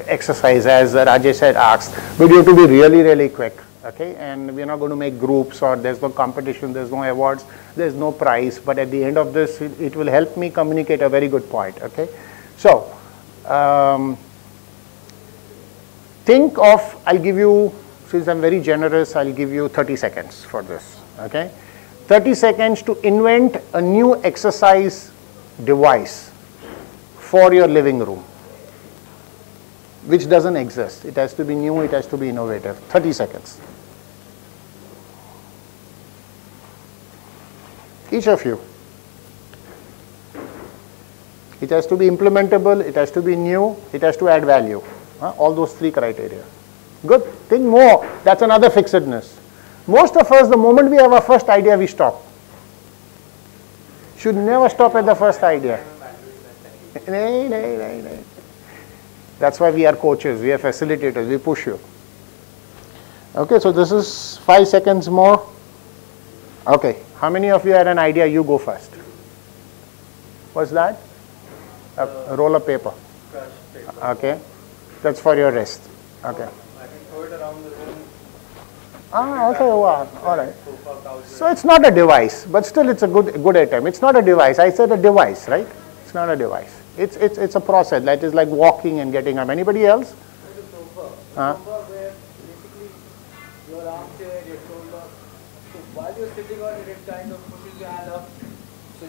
exercise as Rajesh had asked, but you have to be really, really quick. Okay, and we're not going to make groups, or there's no competition, there's no awards, there's no prize, but at the end of this, it will help me communicate a very good point. Okay, so think of, I'll give you, since I'm very generous, I'll give you 30 seconds for this. Okay, 30 seconds to invent a new exercise device for your living room, which doesn't exist. It has to be new, it has to be innovative. 30 seconds. Each of you. It has to be implementable, it has to be new, it has to add value. All those three criteria. Good. Think more. That's another fixedness. Most of us, the moment we have our first idea, we stop. Should never stop at the first idea. That's why we are coaches, we are facilitators, we push you. Okay, so this is 5 seconds more. Okay, how many of you had an idea? You go first. What's that? A roll of paper. Okay, that's for your rest. Okay. Ah, okay, wow. All right. So it's not a device, but still it's a good attempt. It's not a device. I said a device, right? It's not a device. It's a process that is like walking and getting up. Anybody else? Where basically your armchair, your shoulder. So while you're sitting on it, it kind of pushes your hand up. So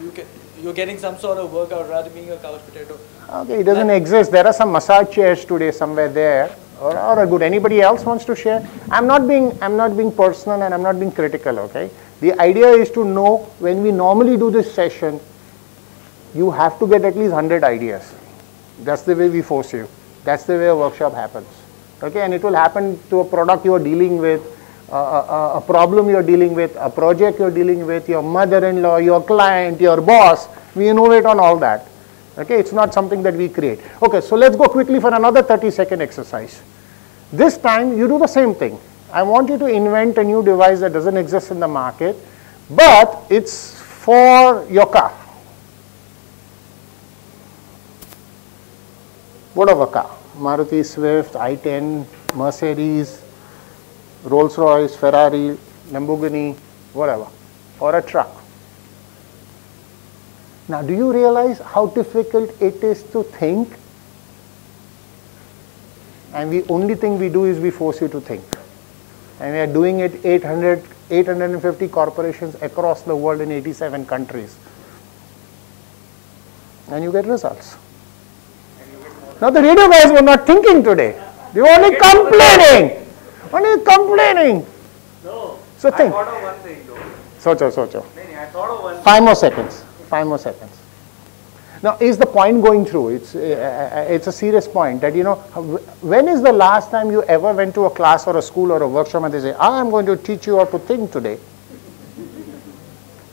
you're getting some sort of workout rather than being a couch potato. Okay, it doesn't exist. There are some massage chairs today somewhere there. Or good. Anybody else wants to share? I'm not being personal and I'm not being critical. Okay. The idea is to know when we normally do this session, you have to get at least 100 ideas. That's the way we force you. That's the way a workshop happens. Okay, and it will happen to a product you are dealing with, a problem you are dealing with, a project you are dealing with, your mother-in-law, your client, your boss. We innovate on all that. Okay, it's not something that we create. Okay, so let's go quickly for another 30-second exercise. This time you do the same thing. I want you to invent a new device that doesn't exist in the market, but it's for your car. Whatever car. Maruti Swift, i10, Mercedes, Rolls-Royce, Ferrari, Lamborghini, whatever, or a truck. Now, do you realize how difficult it is to think? And the only thing we do is we force you to think. And we are doing it 850 corporations across the world in 87 countries. And you get results. Now, the radio guys were not thinking today. They were only complaining. Only complaining. No. So think. I thought of one thing though. Socho. I thought of one thing. 5 more seconds. 5 more seconds. Now, is the point going through? It's a serious point that, you know, when is the last time you ever went to a class or a school or a workshop and they say, I am going to teach you how to think today?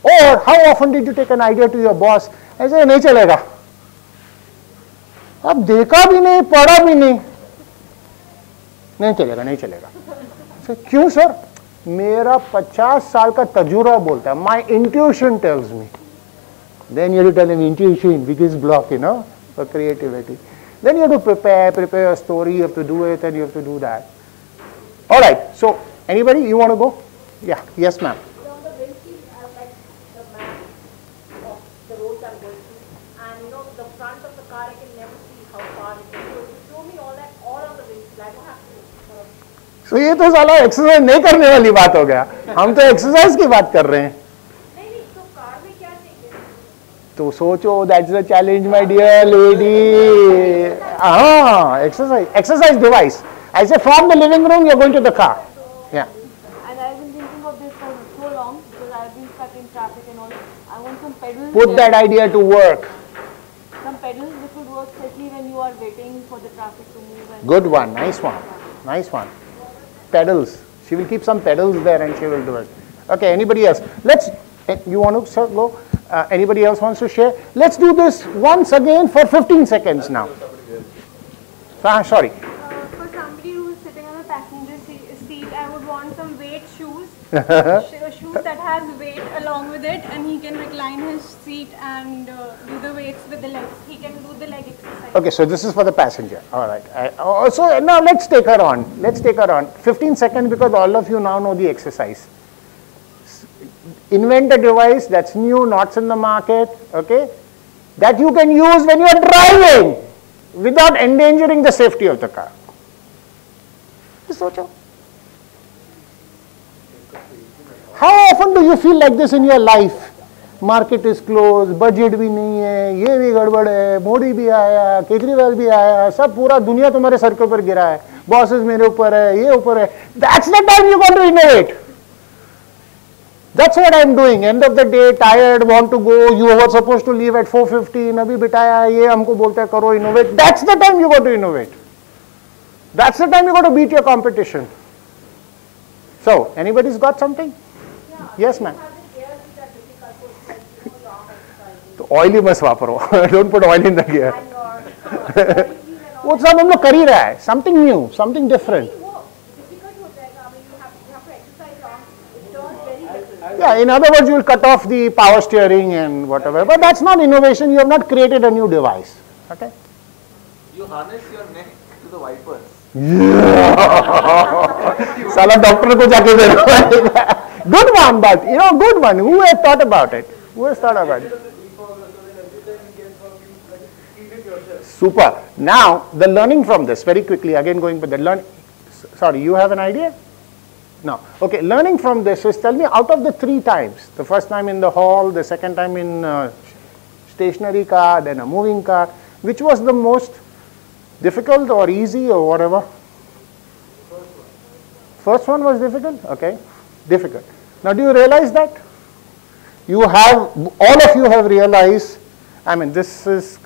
Or how often did you take an idea to your boss and say, nahi chalega? अब देखा भी नहीं, पढ़ा भी नहीं, नहीं चलेगा, नहीं चलेगा. So, क्यों सर? मेरा 50 साल का तजुर्बा बोलता है. My intuition tells me. Then you have to tell him intuition, biggest block, you know, for creativity. Then you have to prepare a story, you have to do it, and you have to do that. All right. So, anybody, you want to go? Yeah. Yes, ma'am. So ये तो साला exercise नहीं करने वाली बात हो गया. हम तो एक्सरसाइज की बात कर रहे हैं. तो सोचो, that's the challenge my dear lady. हाँ, exercise device. I say from the living room you're going to the car. Yeah. And I've been thinking of this for so long because I've been stuck in traffic and all. I want some pedals. Put that idea to work. Some pedals which would work especially when you are waiting for the traffic to move. Good one. Nice one. Nice one. Pedals. She will keep some pedals there and she will do it. Okay, anybody else? You want to, sir, go? Anybody else wants to share? Let's do this once again for 15 seconds now. Sorry. For somebody who's sitting on the passenger seat, I would want some weight shoes. Shoes that has weight along with it, and he can recline his seat and do the weights with the legs. He can do the leg exercise. Okay, so this is for the passenger. All right. So now let's take her on. 15 seconds because all of you now know the exercise. Invent a device that's new, not in the market, okay, that you can use when you are driving without endangering the safety of the car. How often do you feel like this in your life? Market is closed, budget भी नहीं है, ये भी गड़बड़ है, मोदी भी आया, केजरीवाल भी आया, सब पूरा दुनिया तुम्हारे सर के ऊपर गिरा है, bosses मेरे ऊपर है, ये ऊपर है. That's the time you got to innovate. That's what I'm doing. End of the day, tired, want to go. You were supposed to leave at 4:15. अभी बिठाया, ये हमको बोलते हैं करो innovate. That's the time you got to innovate. That's the time you got to beat your competition. So, anybody's got something? Yes, ma'am. तो oil ही मत वापरो. Don't put oil in the gear. वो सब हम लोग कर ही रहा है. Something new, something different. Yeah, in other words, you will cut off the power steering and whatever. But that's not innovation. You have not created a new device. Okay? You harness your neck to the wipers. Yeah. Sala doctor ko jaake de. Good one, but good one. Who has thought about it? Who has thought about it? Super. Now, the learning from this, very quickly, again going with the learn. Sorry, you have an idea? No. Okay, learning from this is, tell me, out of the 3 times, the first time in the hall, the second time in stationary car, then a moving car, which was the most difficult or easy or whatever? First one was difficult? Okay, difficult. Now, do you realize that? You have, all of you have realized, I mean, this is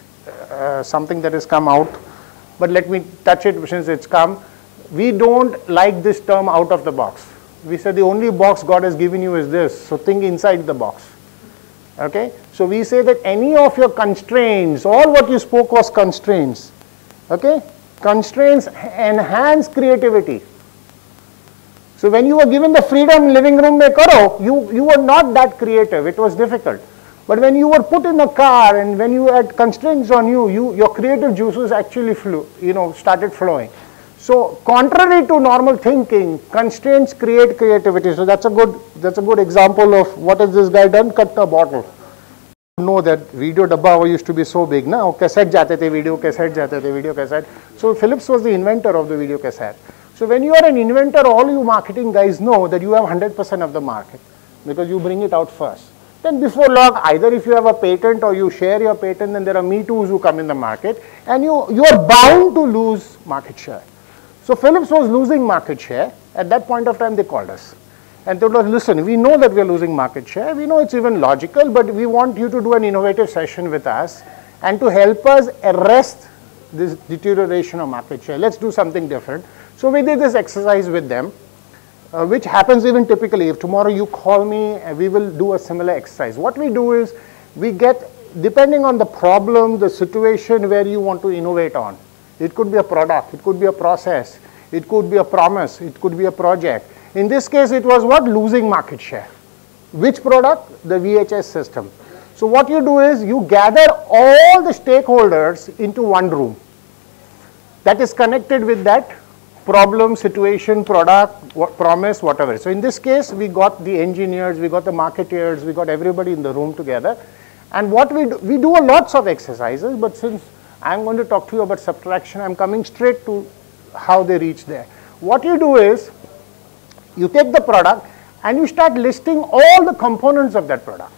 something that has come out, but let me touch it since it's come. We don't like this term out of the box. We say the only box God has given you is this, so think inside the box. Okay? So we say that any of your constraints, all what you spoke was constraints. Okay? Constraints enhance creativity. So when you were given the freedom living room mein karo, you were not that creative, it was difficult. But when you were put in a car and when you had constraints on you, your creative juices actually started flowing. So contrary to normal thinking, constraints create creativity. So that's a good example of what has this guy done? Cut a bottle. You know that video dabba used to be so big, na? Cassette jate the video cassette jate the video cassette. So Philips was the inventor of the video cassette. So when you are an inventor, all you marketing guys know that you have 100% of the market because you bring it out first. Then before long, either if you have a patent or you share your patent, then there are Me Too's who come in the market and you are bound to lose market share. So Philips was losing market share. At that point of time, they called us. And they told us, listen, we know that we are losing market share. We know it's even logical, but we want you to do an innovative session with us and to help us arrest this deterioration of market share. Let's do something different. So we did this exercise with them. Which happens even typically. If tomorrow you call me, we will do a similar exercise. What we do is, we get, depending on the problem, the situation where you want to innovate on. It could be a product, it could be a process, it could be a promise, it could be a project. In this case, it was what? Losing market share. Which product? The VHS system. So what you do is, you gather all the stakeholders into one room that is connected with that problem, situation, product, promise, whatever. So in this case, we got the engineers, we got the marketeers, we got everybody in the room together. And what we do a lots of exercises, but since I'm going to talk to you about subtraction, I'm coming straight to how they reach there. What you do is, you take the product and you start listing all the components of that product.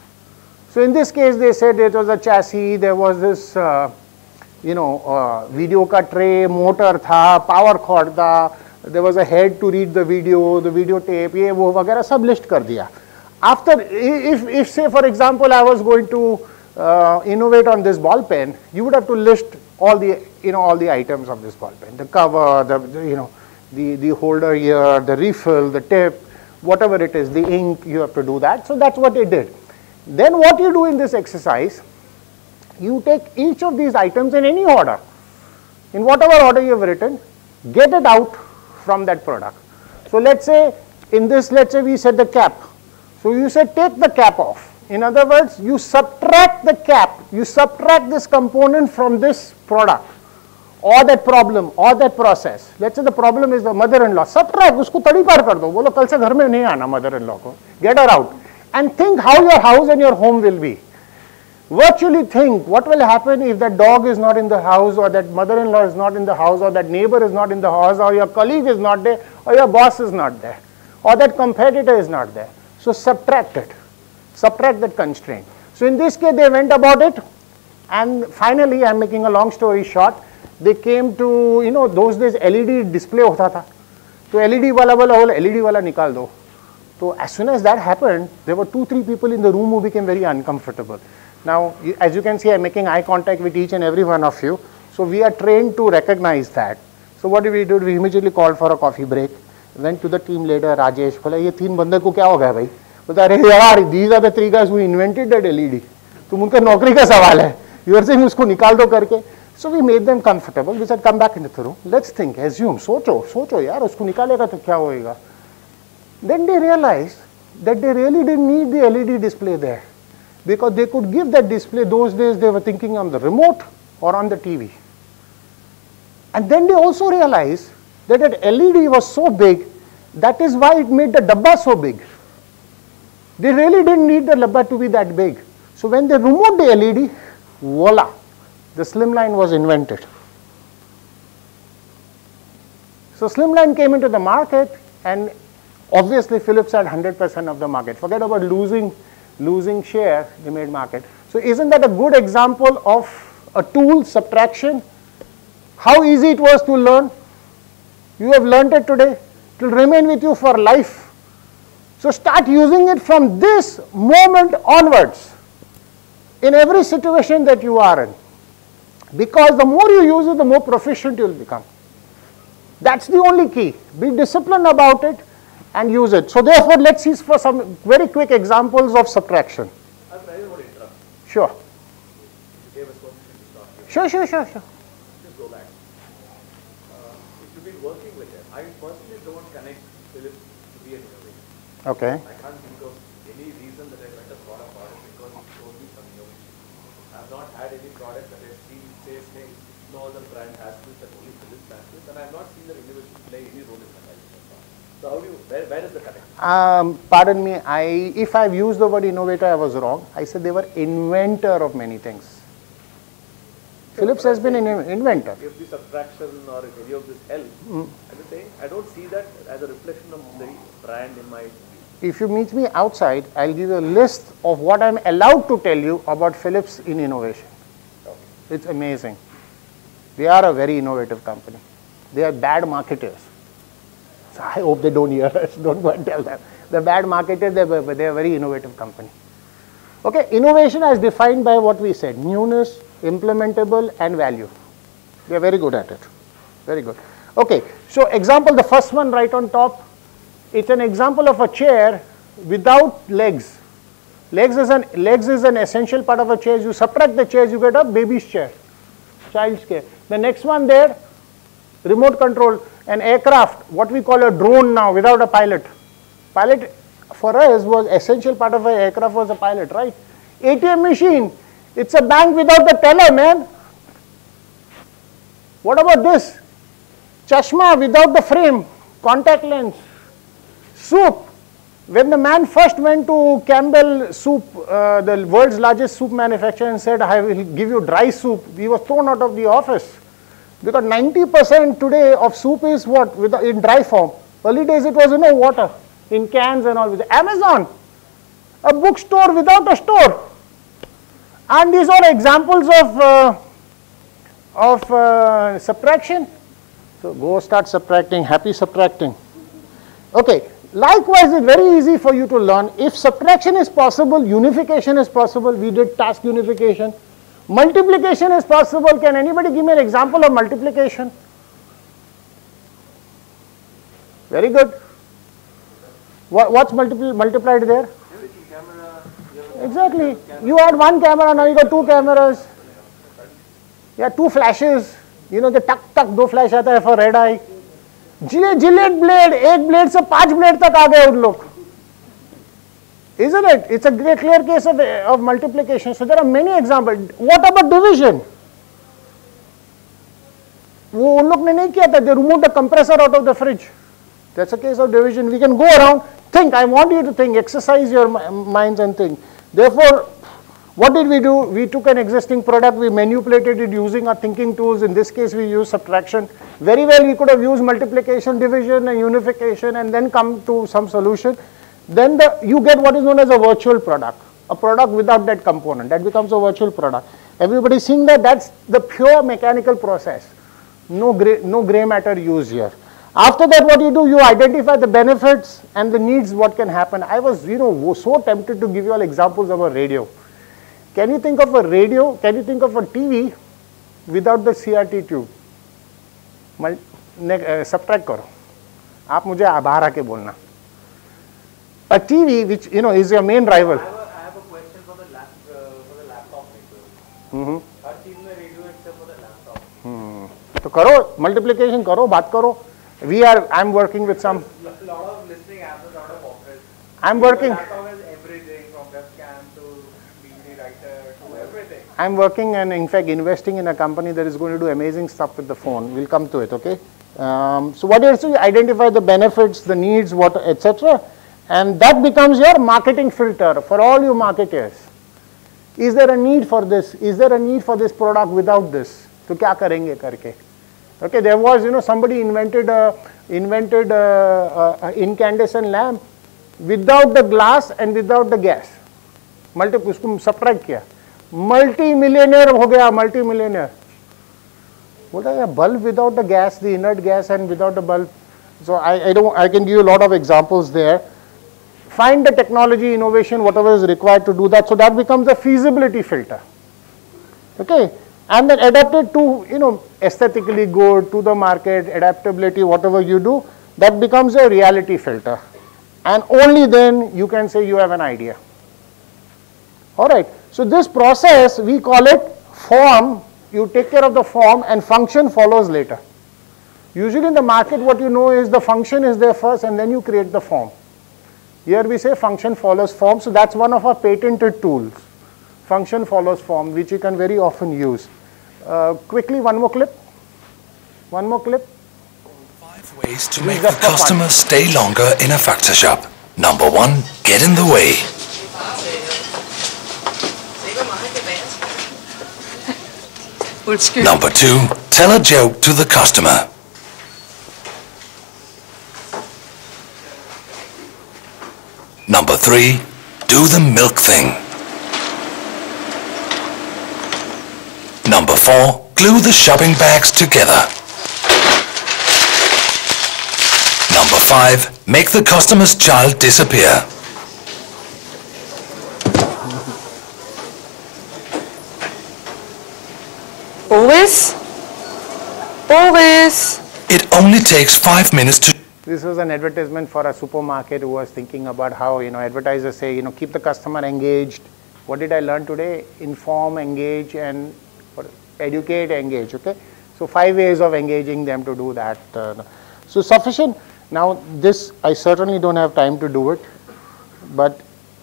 So in this case, they said it was a chassis, there was this video ka tray, motor tha, power cord tha, there was a head to read the video tape, ye wo vagara sab list kar diya. After, if say for example I was going to innovate on this ball pen, you would have to list all the all the items of this ball pen, the cover, the holder here, the refill, the tip, whatever it is, the ink, you have to do that. So that's what they did. Then what you do in this exercise, you take each of these items in any order, in whatever order you have written, get it out from that product. So let's say in this, let's say we said the cap. So you said take the cap off. In other words, you subtract the cap, you subtract this component from this product or that problem or that process. Let's say the problem is the mother-in-law. Subtract, usko tadi par kar do. Bolo kal se ghar mein nahi aana mother-in-law ko. Get her out. And think how your house and your home will be. Virtually think what will happen if that dog is not in the house, or that mother-in-law is not in the house, or that neighbor is not in the house, or your colleague is not there, or your boss is not there, or that competitor is not there. So subtract it. Subtract that constraint. So in this case, they went about it, and finally, I'm making a long story short, they came to, those days LED display hota tha. So LED wala LED wala nikal do. So as soon as that happened, there were 2-3 people in the room who became very uncomfortable. Now, as you can see, I'm making eye contact with each and every one of you. So we are trained to recognize that. So what did? We immediately called for a coffee break. Went to the team leader, Rajesh. बोला ये 3 बंदे को क्या हो गया भाई? बोलता अरे यार, these are the 3 guys who invented that LED. तुम उनका नौकरी का सवाल है. You are saying उसको निकाल दो करके. So we made them comfortable. We said come back into the room. Let's think, assume, सोचो यार, उसको निकालेगा तो क्या होएगा? Then they realized that they really didn't need the LED display there, because they could give that display. Those days they were thinking on the remote or on the TV. And then they also realized that that LED was so big, that is why it made the dabba so big. They really didn't need the dabba to be that big. So when they removed the LED, voila, the slimline was invented. So slimline came into the market, and obviously Philips had 100% of the market. Forget about losing share, they made market. So isn't that a good example of a tool, subtraction? How easy it was to learn. You have learned it today. It will remain with you for life. So start using it from this moment onwards in every situation that you are in. Because the more you use it, the more proficient you will become. That's the only key. Be disciplined about it and use it. So therefore, let's see for some very quick examples of subtraction. I want to interrupt. Sure. You gave us permission to stop here. Sure. Just go back. If you've been working with it, I personally don't connect Philips to be an innovator. Okay. I can't think of any reason that I went and bought a product because it showed me some innovation. I've not had any product that I've seen says, hey, no other brand has this, that only Philips has this, and I've not seen that innovation play any role in my life so far. So how do you, where is the connect? Pardon me, if I've used the word innovator, I was wrong. I said they were inventor of many things. Philips has been an inventor. If the subtraction or if any of this helps, I'm just saying, I don't see that as a reflection of the brand in my view. If you meet me outside, I'll give you a list of what I'm allowed to tell you about Philips in innovation. Okay. It's amazing. They are a very innovative company. They are bad marketers. So I hope they don't hear us. Don't go and tell them. They're bad marketers, they're a very innovative company. Okay, innovation as defined by what we said, newness, implementable, and value. They're very good at it. Very good. Okay, so example, the first one right on top, it's an example of a chair without legs. Legs is an essential part of a chair. You subtract the chairs, you get a baby's chair, child's chair. The next one there, remote control, an aircraft, what we call a drone now without a pilot. Pilot for us was essential part of an aircraft was a pilot, right? ATM machine, it's a bank without the teller, man. What about this? Chashma without the frame, contact lens. Soup, when the man first went to Campbell Soup, the world's largest soup manufacturer, and said, I will give you dry soup, he was thrown out of the office. Because 90% today of soup is what? In dry form. Early days it was water, in cans and all. Amazon, a bookstore without a store. And these are examples of subtraction. So go start subtracting, happy subtracting. Okay, likewise it's very easy for you to learn. If subtraction is possible, unification is possible. We did task unification. Multiplication is possible. Can anybody give me an example of multiplication? Very good. What's multiplied there? Exactly. You had one camera, now you got two cameras. Yeah, two flashes. You know, the tuck, दो flash आता है for red eye. Gillette blade, एक blade से 5 blade तक आ गए उन लोग. Isn't it? It's a great clear case of multiplication. So there are many examples. What about division? वो उन लोग ने नहीं किया था. They removed the compressor out of the fridge. That's a case of division. We can go around, think. I want you to think, exercise your minds and think. Therefore, what did we do? We took an existing product, we manipulated it using our thinking tools. In this case, we used subtraction. Very well, we could have used multiplication, division, and unification, and then come to some solution. Then you get what is known as a virtual product, a product without that component. That becomes a virtual product. Everybody seeing that? That's the pure mechanical process. No gray matter used here. After that, what you do, you identify the benefits and the needs, what can happen. I was, so tempted to give you all examples of a radio. Can you think of a radio? Can you think of a TV without the CRT tube? Subtract करो. आप मुझे बाहर आके बोलना. A TV, which is your main rival. I have a question for the laptop maker. हर चीज में radio except for the laptop. तो करो multiplication करो, बात करो. I'm working with some. A lot of listening apps are out of office. I'm working. Everything from webcam to DVD writer to everything. I'm working and in fact investing in a company that is going to do amazing stuff with the phone. We'll come to it, okay? So what is to identify the benefits, the needs, what, etc. And that becomes your marketing filter for all you marketers. Is there a need for this? Is there a need for this product without this? So kya karenge karke? Okay, there was, somebody invented a incandescent lamp without the glass and without the gas. उसको subtract किया. Multi-millionaire हो गया, multi-millionaire. बोलता है bulb without the gas, the inert gas and without the bulb. So I can give you a lot of examples there. Find the technology, innovation, whatever is required to do that. So that becomes a feasibility filter. Okay, and then adapt it to aesthetically good, to the market, adaptability, whatever you do. That becomes a reality filter, and only then you can say you have an idea. All right. So this process we call it form. You take care of the form, and function follows later. Usually in the market, what you know is the function is there first, and then you create the form. Here we say function follows form, so that's one of our patented tools. Function follows form, which you can very often use. Quickly, one more clip. One more clip. 5 ways to make the customer stay longer in a factor shop. Number 1, get in the way. Number 2, tell a joke to the customer. Number 3, do the milk thing. Number 4, glue the shopping bags together. Number 5, make the customer's child disappear. Always? Always? It only takes 5 minutes to... This was an advertisement for a supermarket who was thinking about how, advertisers say, keep the customer engaged. What did I learn today? Inform, engage, and educate, engage, okay? So 5 ways of engaging them to do that. So sufficient. Now this, I certainly don't have time to do it, but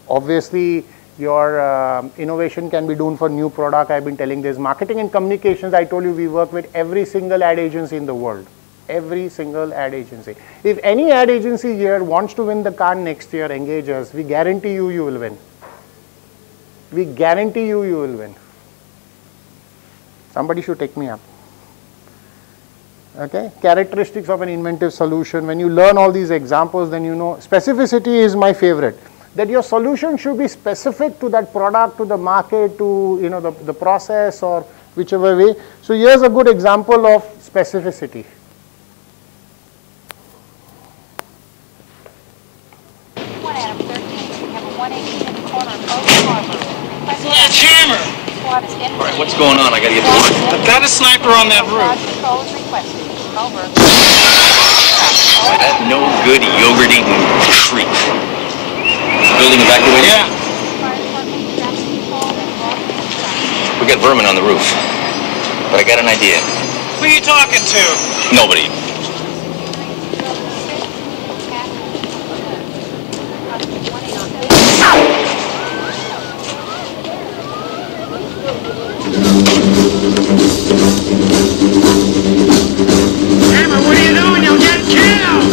obviously your innovation can be done for new product. I've been telling this. Marketing and communications, I told you we work with every single ad agency in the world. Every single ad agency. If any ad agency here wants to win the car next year, engage us. We guarantee you, you will win. We guarantee you, you will win. Somebody should take me up. Okay, characteristics of an inventive solution. When you learn all these examples, then you know, specificity is my favorite. That your solution should be specific to that product, to the market, to the process or whichever way. So here's a good example of specificity. Hammer! All right, what's going on? I gotta get to work. I've got a sniper on that roof. That no good yogurt-eating creep. Building evacuated? Yeah. We got vermin on the roof, but I got an idea. Who are you talking to? Nobody. Hammer, what are you doing? You'll get killed!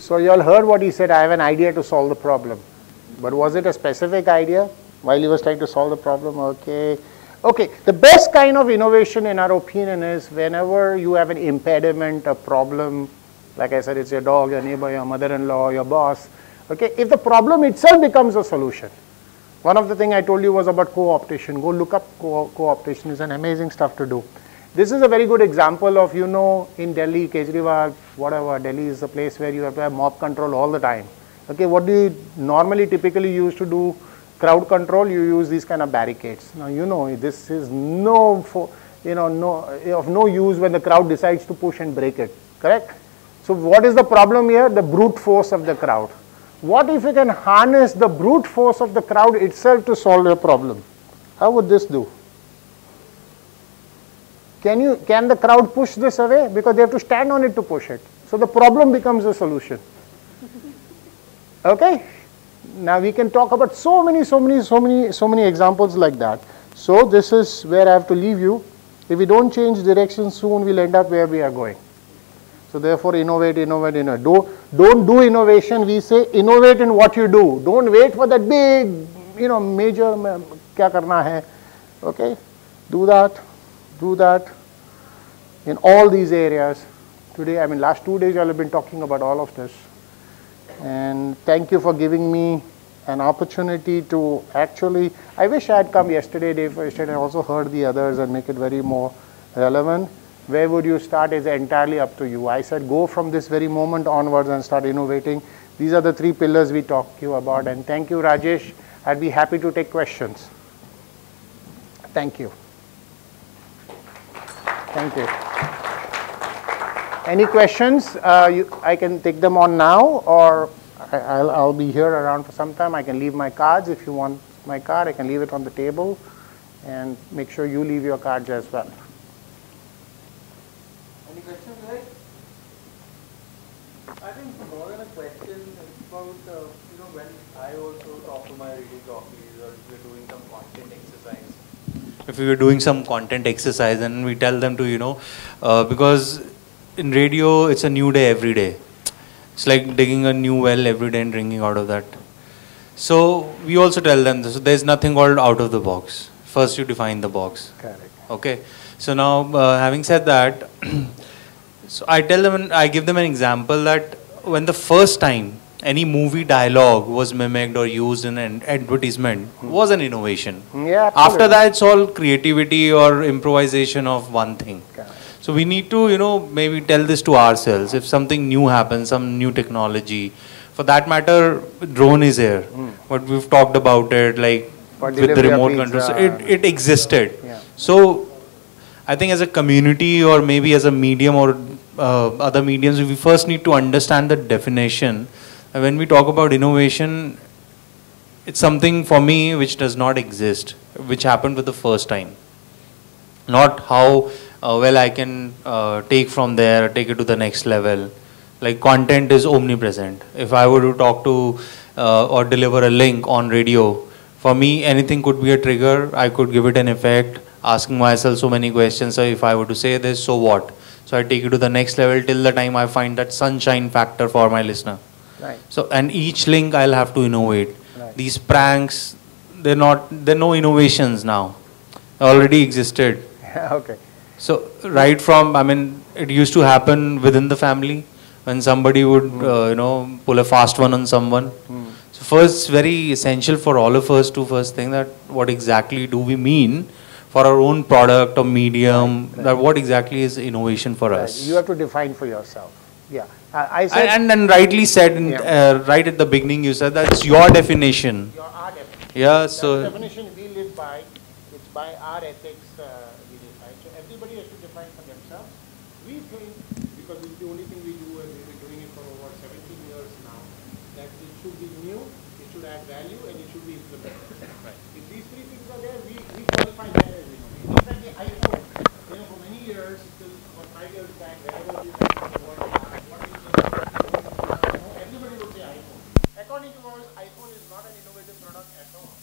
So you all heard what he said, I have an idea to solve the problem. But was it a specific idea while he was trying to solve the problem? Okay. Okay, the best kind of innovation in our opinion is whenever you have an impediment, a problem, like I said, it's your dog, your neighbor, your mother-in-law, your boss. Okay, if the problem itself becomes a solution. One of the things I told you was about co-optation. Go look up co-optation. It's an amazing stuff to do. This is a very good example of, in Delhi, Kejriwal, whatever, Delhi is a place where you have to have mob control all the time. Okay, what do you normally typically use to do crowd control? You use these kind of barricades. Now, this is of no use when the crowd decides to push and break it, correct? So what is the problem here? The brute force of the crowd. What if you can harness the brute force of the crowd itself to solve your problem? How would this do? Can the crowd push this away? Because they have to stand on it to push it. So the problem becomes a solution. Okay? Now we can talk about so many examples like that. So this is where I have to leave you. If we don't change direction soon, we'll end up where we are going. So therefore, innovate, innovate, innovate. Don't do innovation. We say innovate in what you do. Don't wait for that big, major, kya karna hai. Okay? Do that in all these areas. Today, last 2 days, I have been talking about all of this. And thank you for giving me an opportunity to actually, I wish I had come yesterday, day for yesterday, I also heard the others and make it very more relevant. Where would you start is entirely up to you. I said go from this very moment onwards and start innovating. These are the 3 pillars we talked to you about. And thank you, Rajesh. I'd be happy to take questions. Thank you. Thank you. Any questions? I can take them on now, or I'll be here around for some time. I can leave my cards. If you want my card, I can leave it on the table. And make sure you leave your cards as well. Any questions, right? I think more than a question, it's about, when I also talk to my radio jockeys, or if we're doing some content exercise. If we were doing some content exercise and we tell them to, because in radio, it's a new day every day. It's like digging a new well every day and drinking out of that. So we also tell them this. So there's nothing called out of the box. First you define the box. Correct. Okay. So now, having said that, so I tell them, I give them an example that when the first time any movie dialogue was mimicked or used in an advertisement was an innovation. Yeah, after that, it's all creativity or improvisation of one thing. Correct. So we need to, maybe tell this to ourselves. If something new happens, some new technology, for that matter, drone is here. But we've talked about it, like with the remote control. It existed. Yeah. So I think as a community or maybe as a medium or other mediums, we first need to understand the definition. And when we talk about innovation, it's something for me which does not exist, which happened for the first time. Not how well I can take from there, take it to the next level. Like content is omnipresent. If I were to talk to or deliver a link on radio, for me anything could be a trigger. I could give it an effect, asking myself so many questions. So if I were to say this, so what? So I take it to the next level till the time I find that sunshine factor for my listener. Right. So and each link I'll have to innovate. Right. These pranks, they're no innovations now. They already existed. Okay. So right from, it used to happen within the family when somebody would, pull a fast one on someone. So first, it's very essential for all of us to first think that what exactly do we mean for our own product or medium, that what exactly is innovation for us. You have to define for yourself. Yeah. I said, and rightly said, right at the beginning, you said that's your definition. Our definition. Yeah, that's so. the definition we live by. It's by our ethics we define. So everybody has to define for themselves. We think, because it's the only thing we do and we've been doing it for over 17 years now, that it should be new, it should add value, and it should be implemented. Right. If these 3 things are there, we qualify that as innovation. In fact, the iPhone, for many years, till about 5 years back, whenever we went to the world, everybody would say iPhone. According to us, iPhone is not an innovative product at all.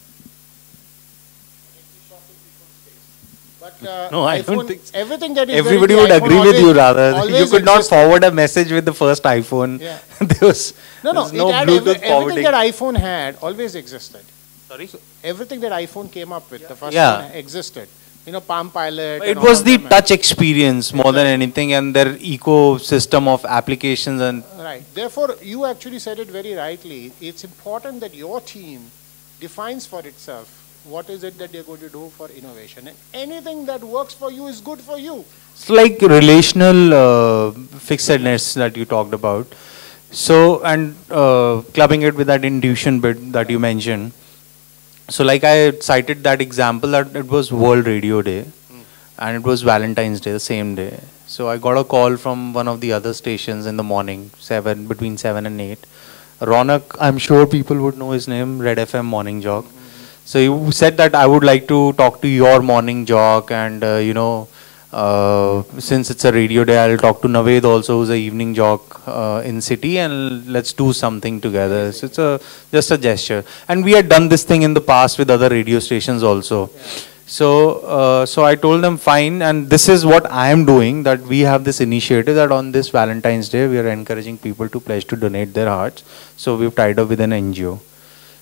But No, I iPhone, don't think so. Everything that is everybody would agree with you rather. You could not forward a message with the first iPhone. Yeah. there was no Bluetooth everything forwarding. that iPhone had always existed. Sorry? So everything that iPhone came up with, the first Yeah. one existed. Palm Pilot. It was the touch experience more than anything, and their ecosystem of applications and. Right. Therefore, you actually said it very rightly. It's important that your team defines for itself what is it that they're going to do for innovation. And anything that works for you is good for you. It's like relational fixedness that you talked about. So, and clubbing it with that intuition bit that you mentioned. So like I cited that example that it was World Radio Day. and it was Valentine's Day, the same day. So I got a call from one of the other stations in the morning, between 7 and 8. Ronak, I'm sure people would know his name, Red FM Morning Jock. So he said that I would like to talk to your morning jock, and since it's a radio day, I'll talk to Naved also, who's a evening jock in city, and let's do something together. So it's just a gesture. And we had done this thing in the past with other radio stations also. Yeah. So I told them fine, and this is what I am doing, that we have this initiative that on this Valentine's Day, we are encouraging people to pledge to donate their hearts. So we've tied up with an NGO.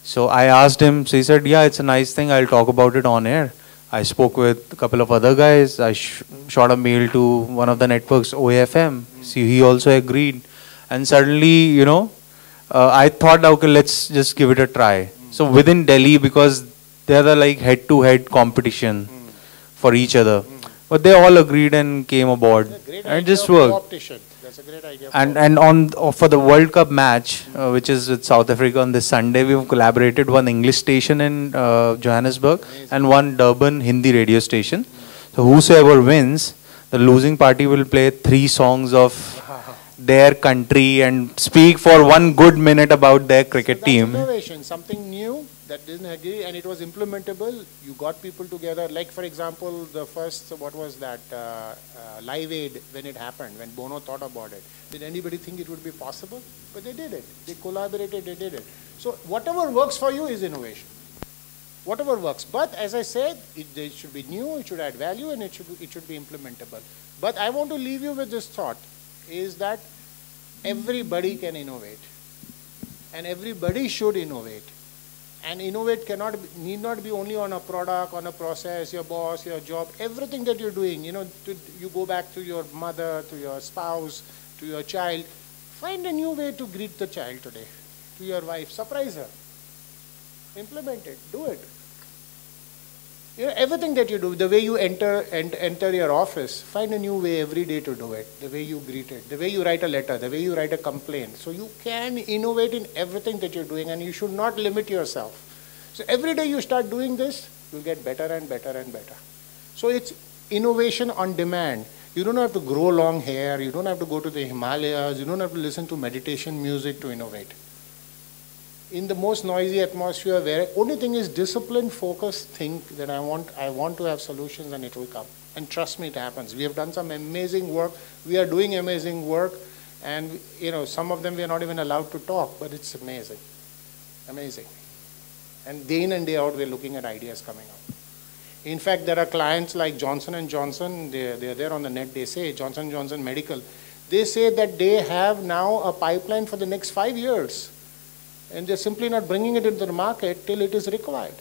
So I asked him, so he said, yeah, it's a nice thing, I'll talk about it on air. I spoke with a couple of other guys. I shot a mail to one of the networks, OAFM. So he also agreed. And suddenly, I thought, okay, let's just give it a try. So within Delhi, because they're the like head-to-head competition for each other. But they all agreed and came aboard. And it just worked. That's a great idea. And for the World Cup match, which is with South Africa on this Sunday, we've collaborated one English station in Johannesburg and one Durban Hindi radio station. So whosoever wins, the losing party will play 3 songs of their country and speak for 1 good minute about their cricket team. Innovation, something new that didn't agree, and it was implementable. You got people together. Like, for example, the first, what was that, Live Aid, when it happened, when Bono thought about it. Did anybody think it would be possible? But they did it. They collaborated, they did it. So whatever works for you is innovation. Whatever works. But as I said, it should be new, it should add value, and it should be implementable. But I want to leave you with this thought, is that everybody can innovate. And everybody should innovate. And innovate need not be only on a product, on a process, your boss, your job, everything that you're doing. You go back to your mother, to your spouse, to your child. Find a new way to greet the child today, to your wife. Surprise her. Implement it. Do it. Everything that you do, the way you enter your office, find a new way every day to do it. The way you greet it, the way you write a letter, the way you write a complaint. So you can innovate in everything that you're doing, and you should not limit yourself. So every day you start doing this, you'll get better and better and better. So it's innovation on demand. You don't have to grow long hair. You don't have to go to the Himalayas. You don't have to listen to meditation music to innovate. In the most noisy atmosphere, where only thing is discipline, focus, think that I want to have solutions, and it will come. And trust me, it happens. We have done some amazing work. We are doing amazing work, and some of them we are not even allowed to talk, but it's amazing, amazing. And day in and day out, we're looking at ideas coming up. In fact, there are clients like Johnson & Johnson. They're there on the net. They say Johnson & Johnson Medical. They say that they have now a pipeline for the next 5 years. And they're simply not bringing it into the market till it is required.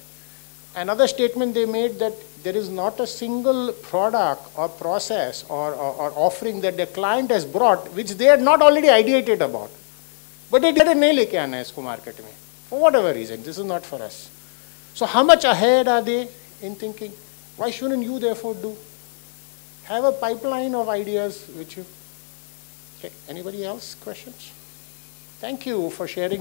Another statement they made, that there is not a single product or process or offering that the client has brought which they had not already ideated about. But they did nail it isko market mein. For whatever reason, this is not for us. So how much ahead are they in thinking? Why shouldn't you therefore do? Have a pipeline of ideas which you... Okay, anybody else? Questions? Thank you for sharing.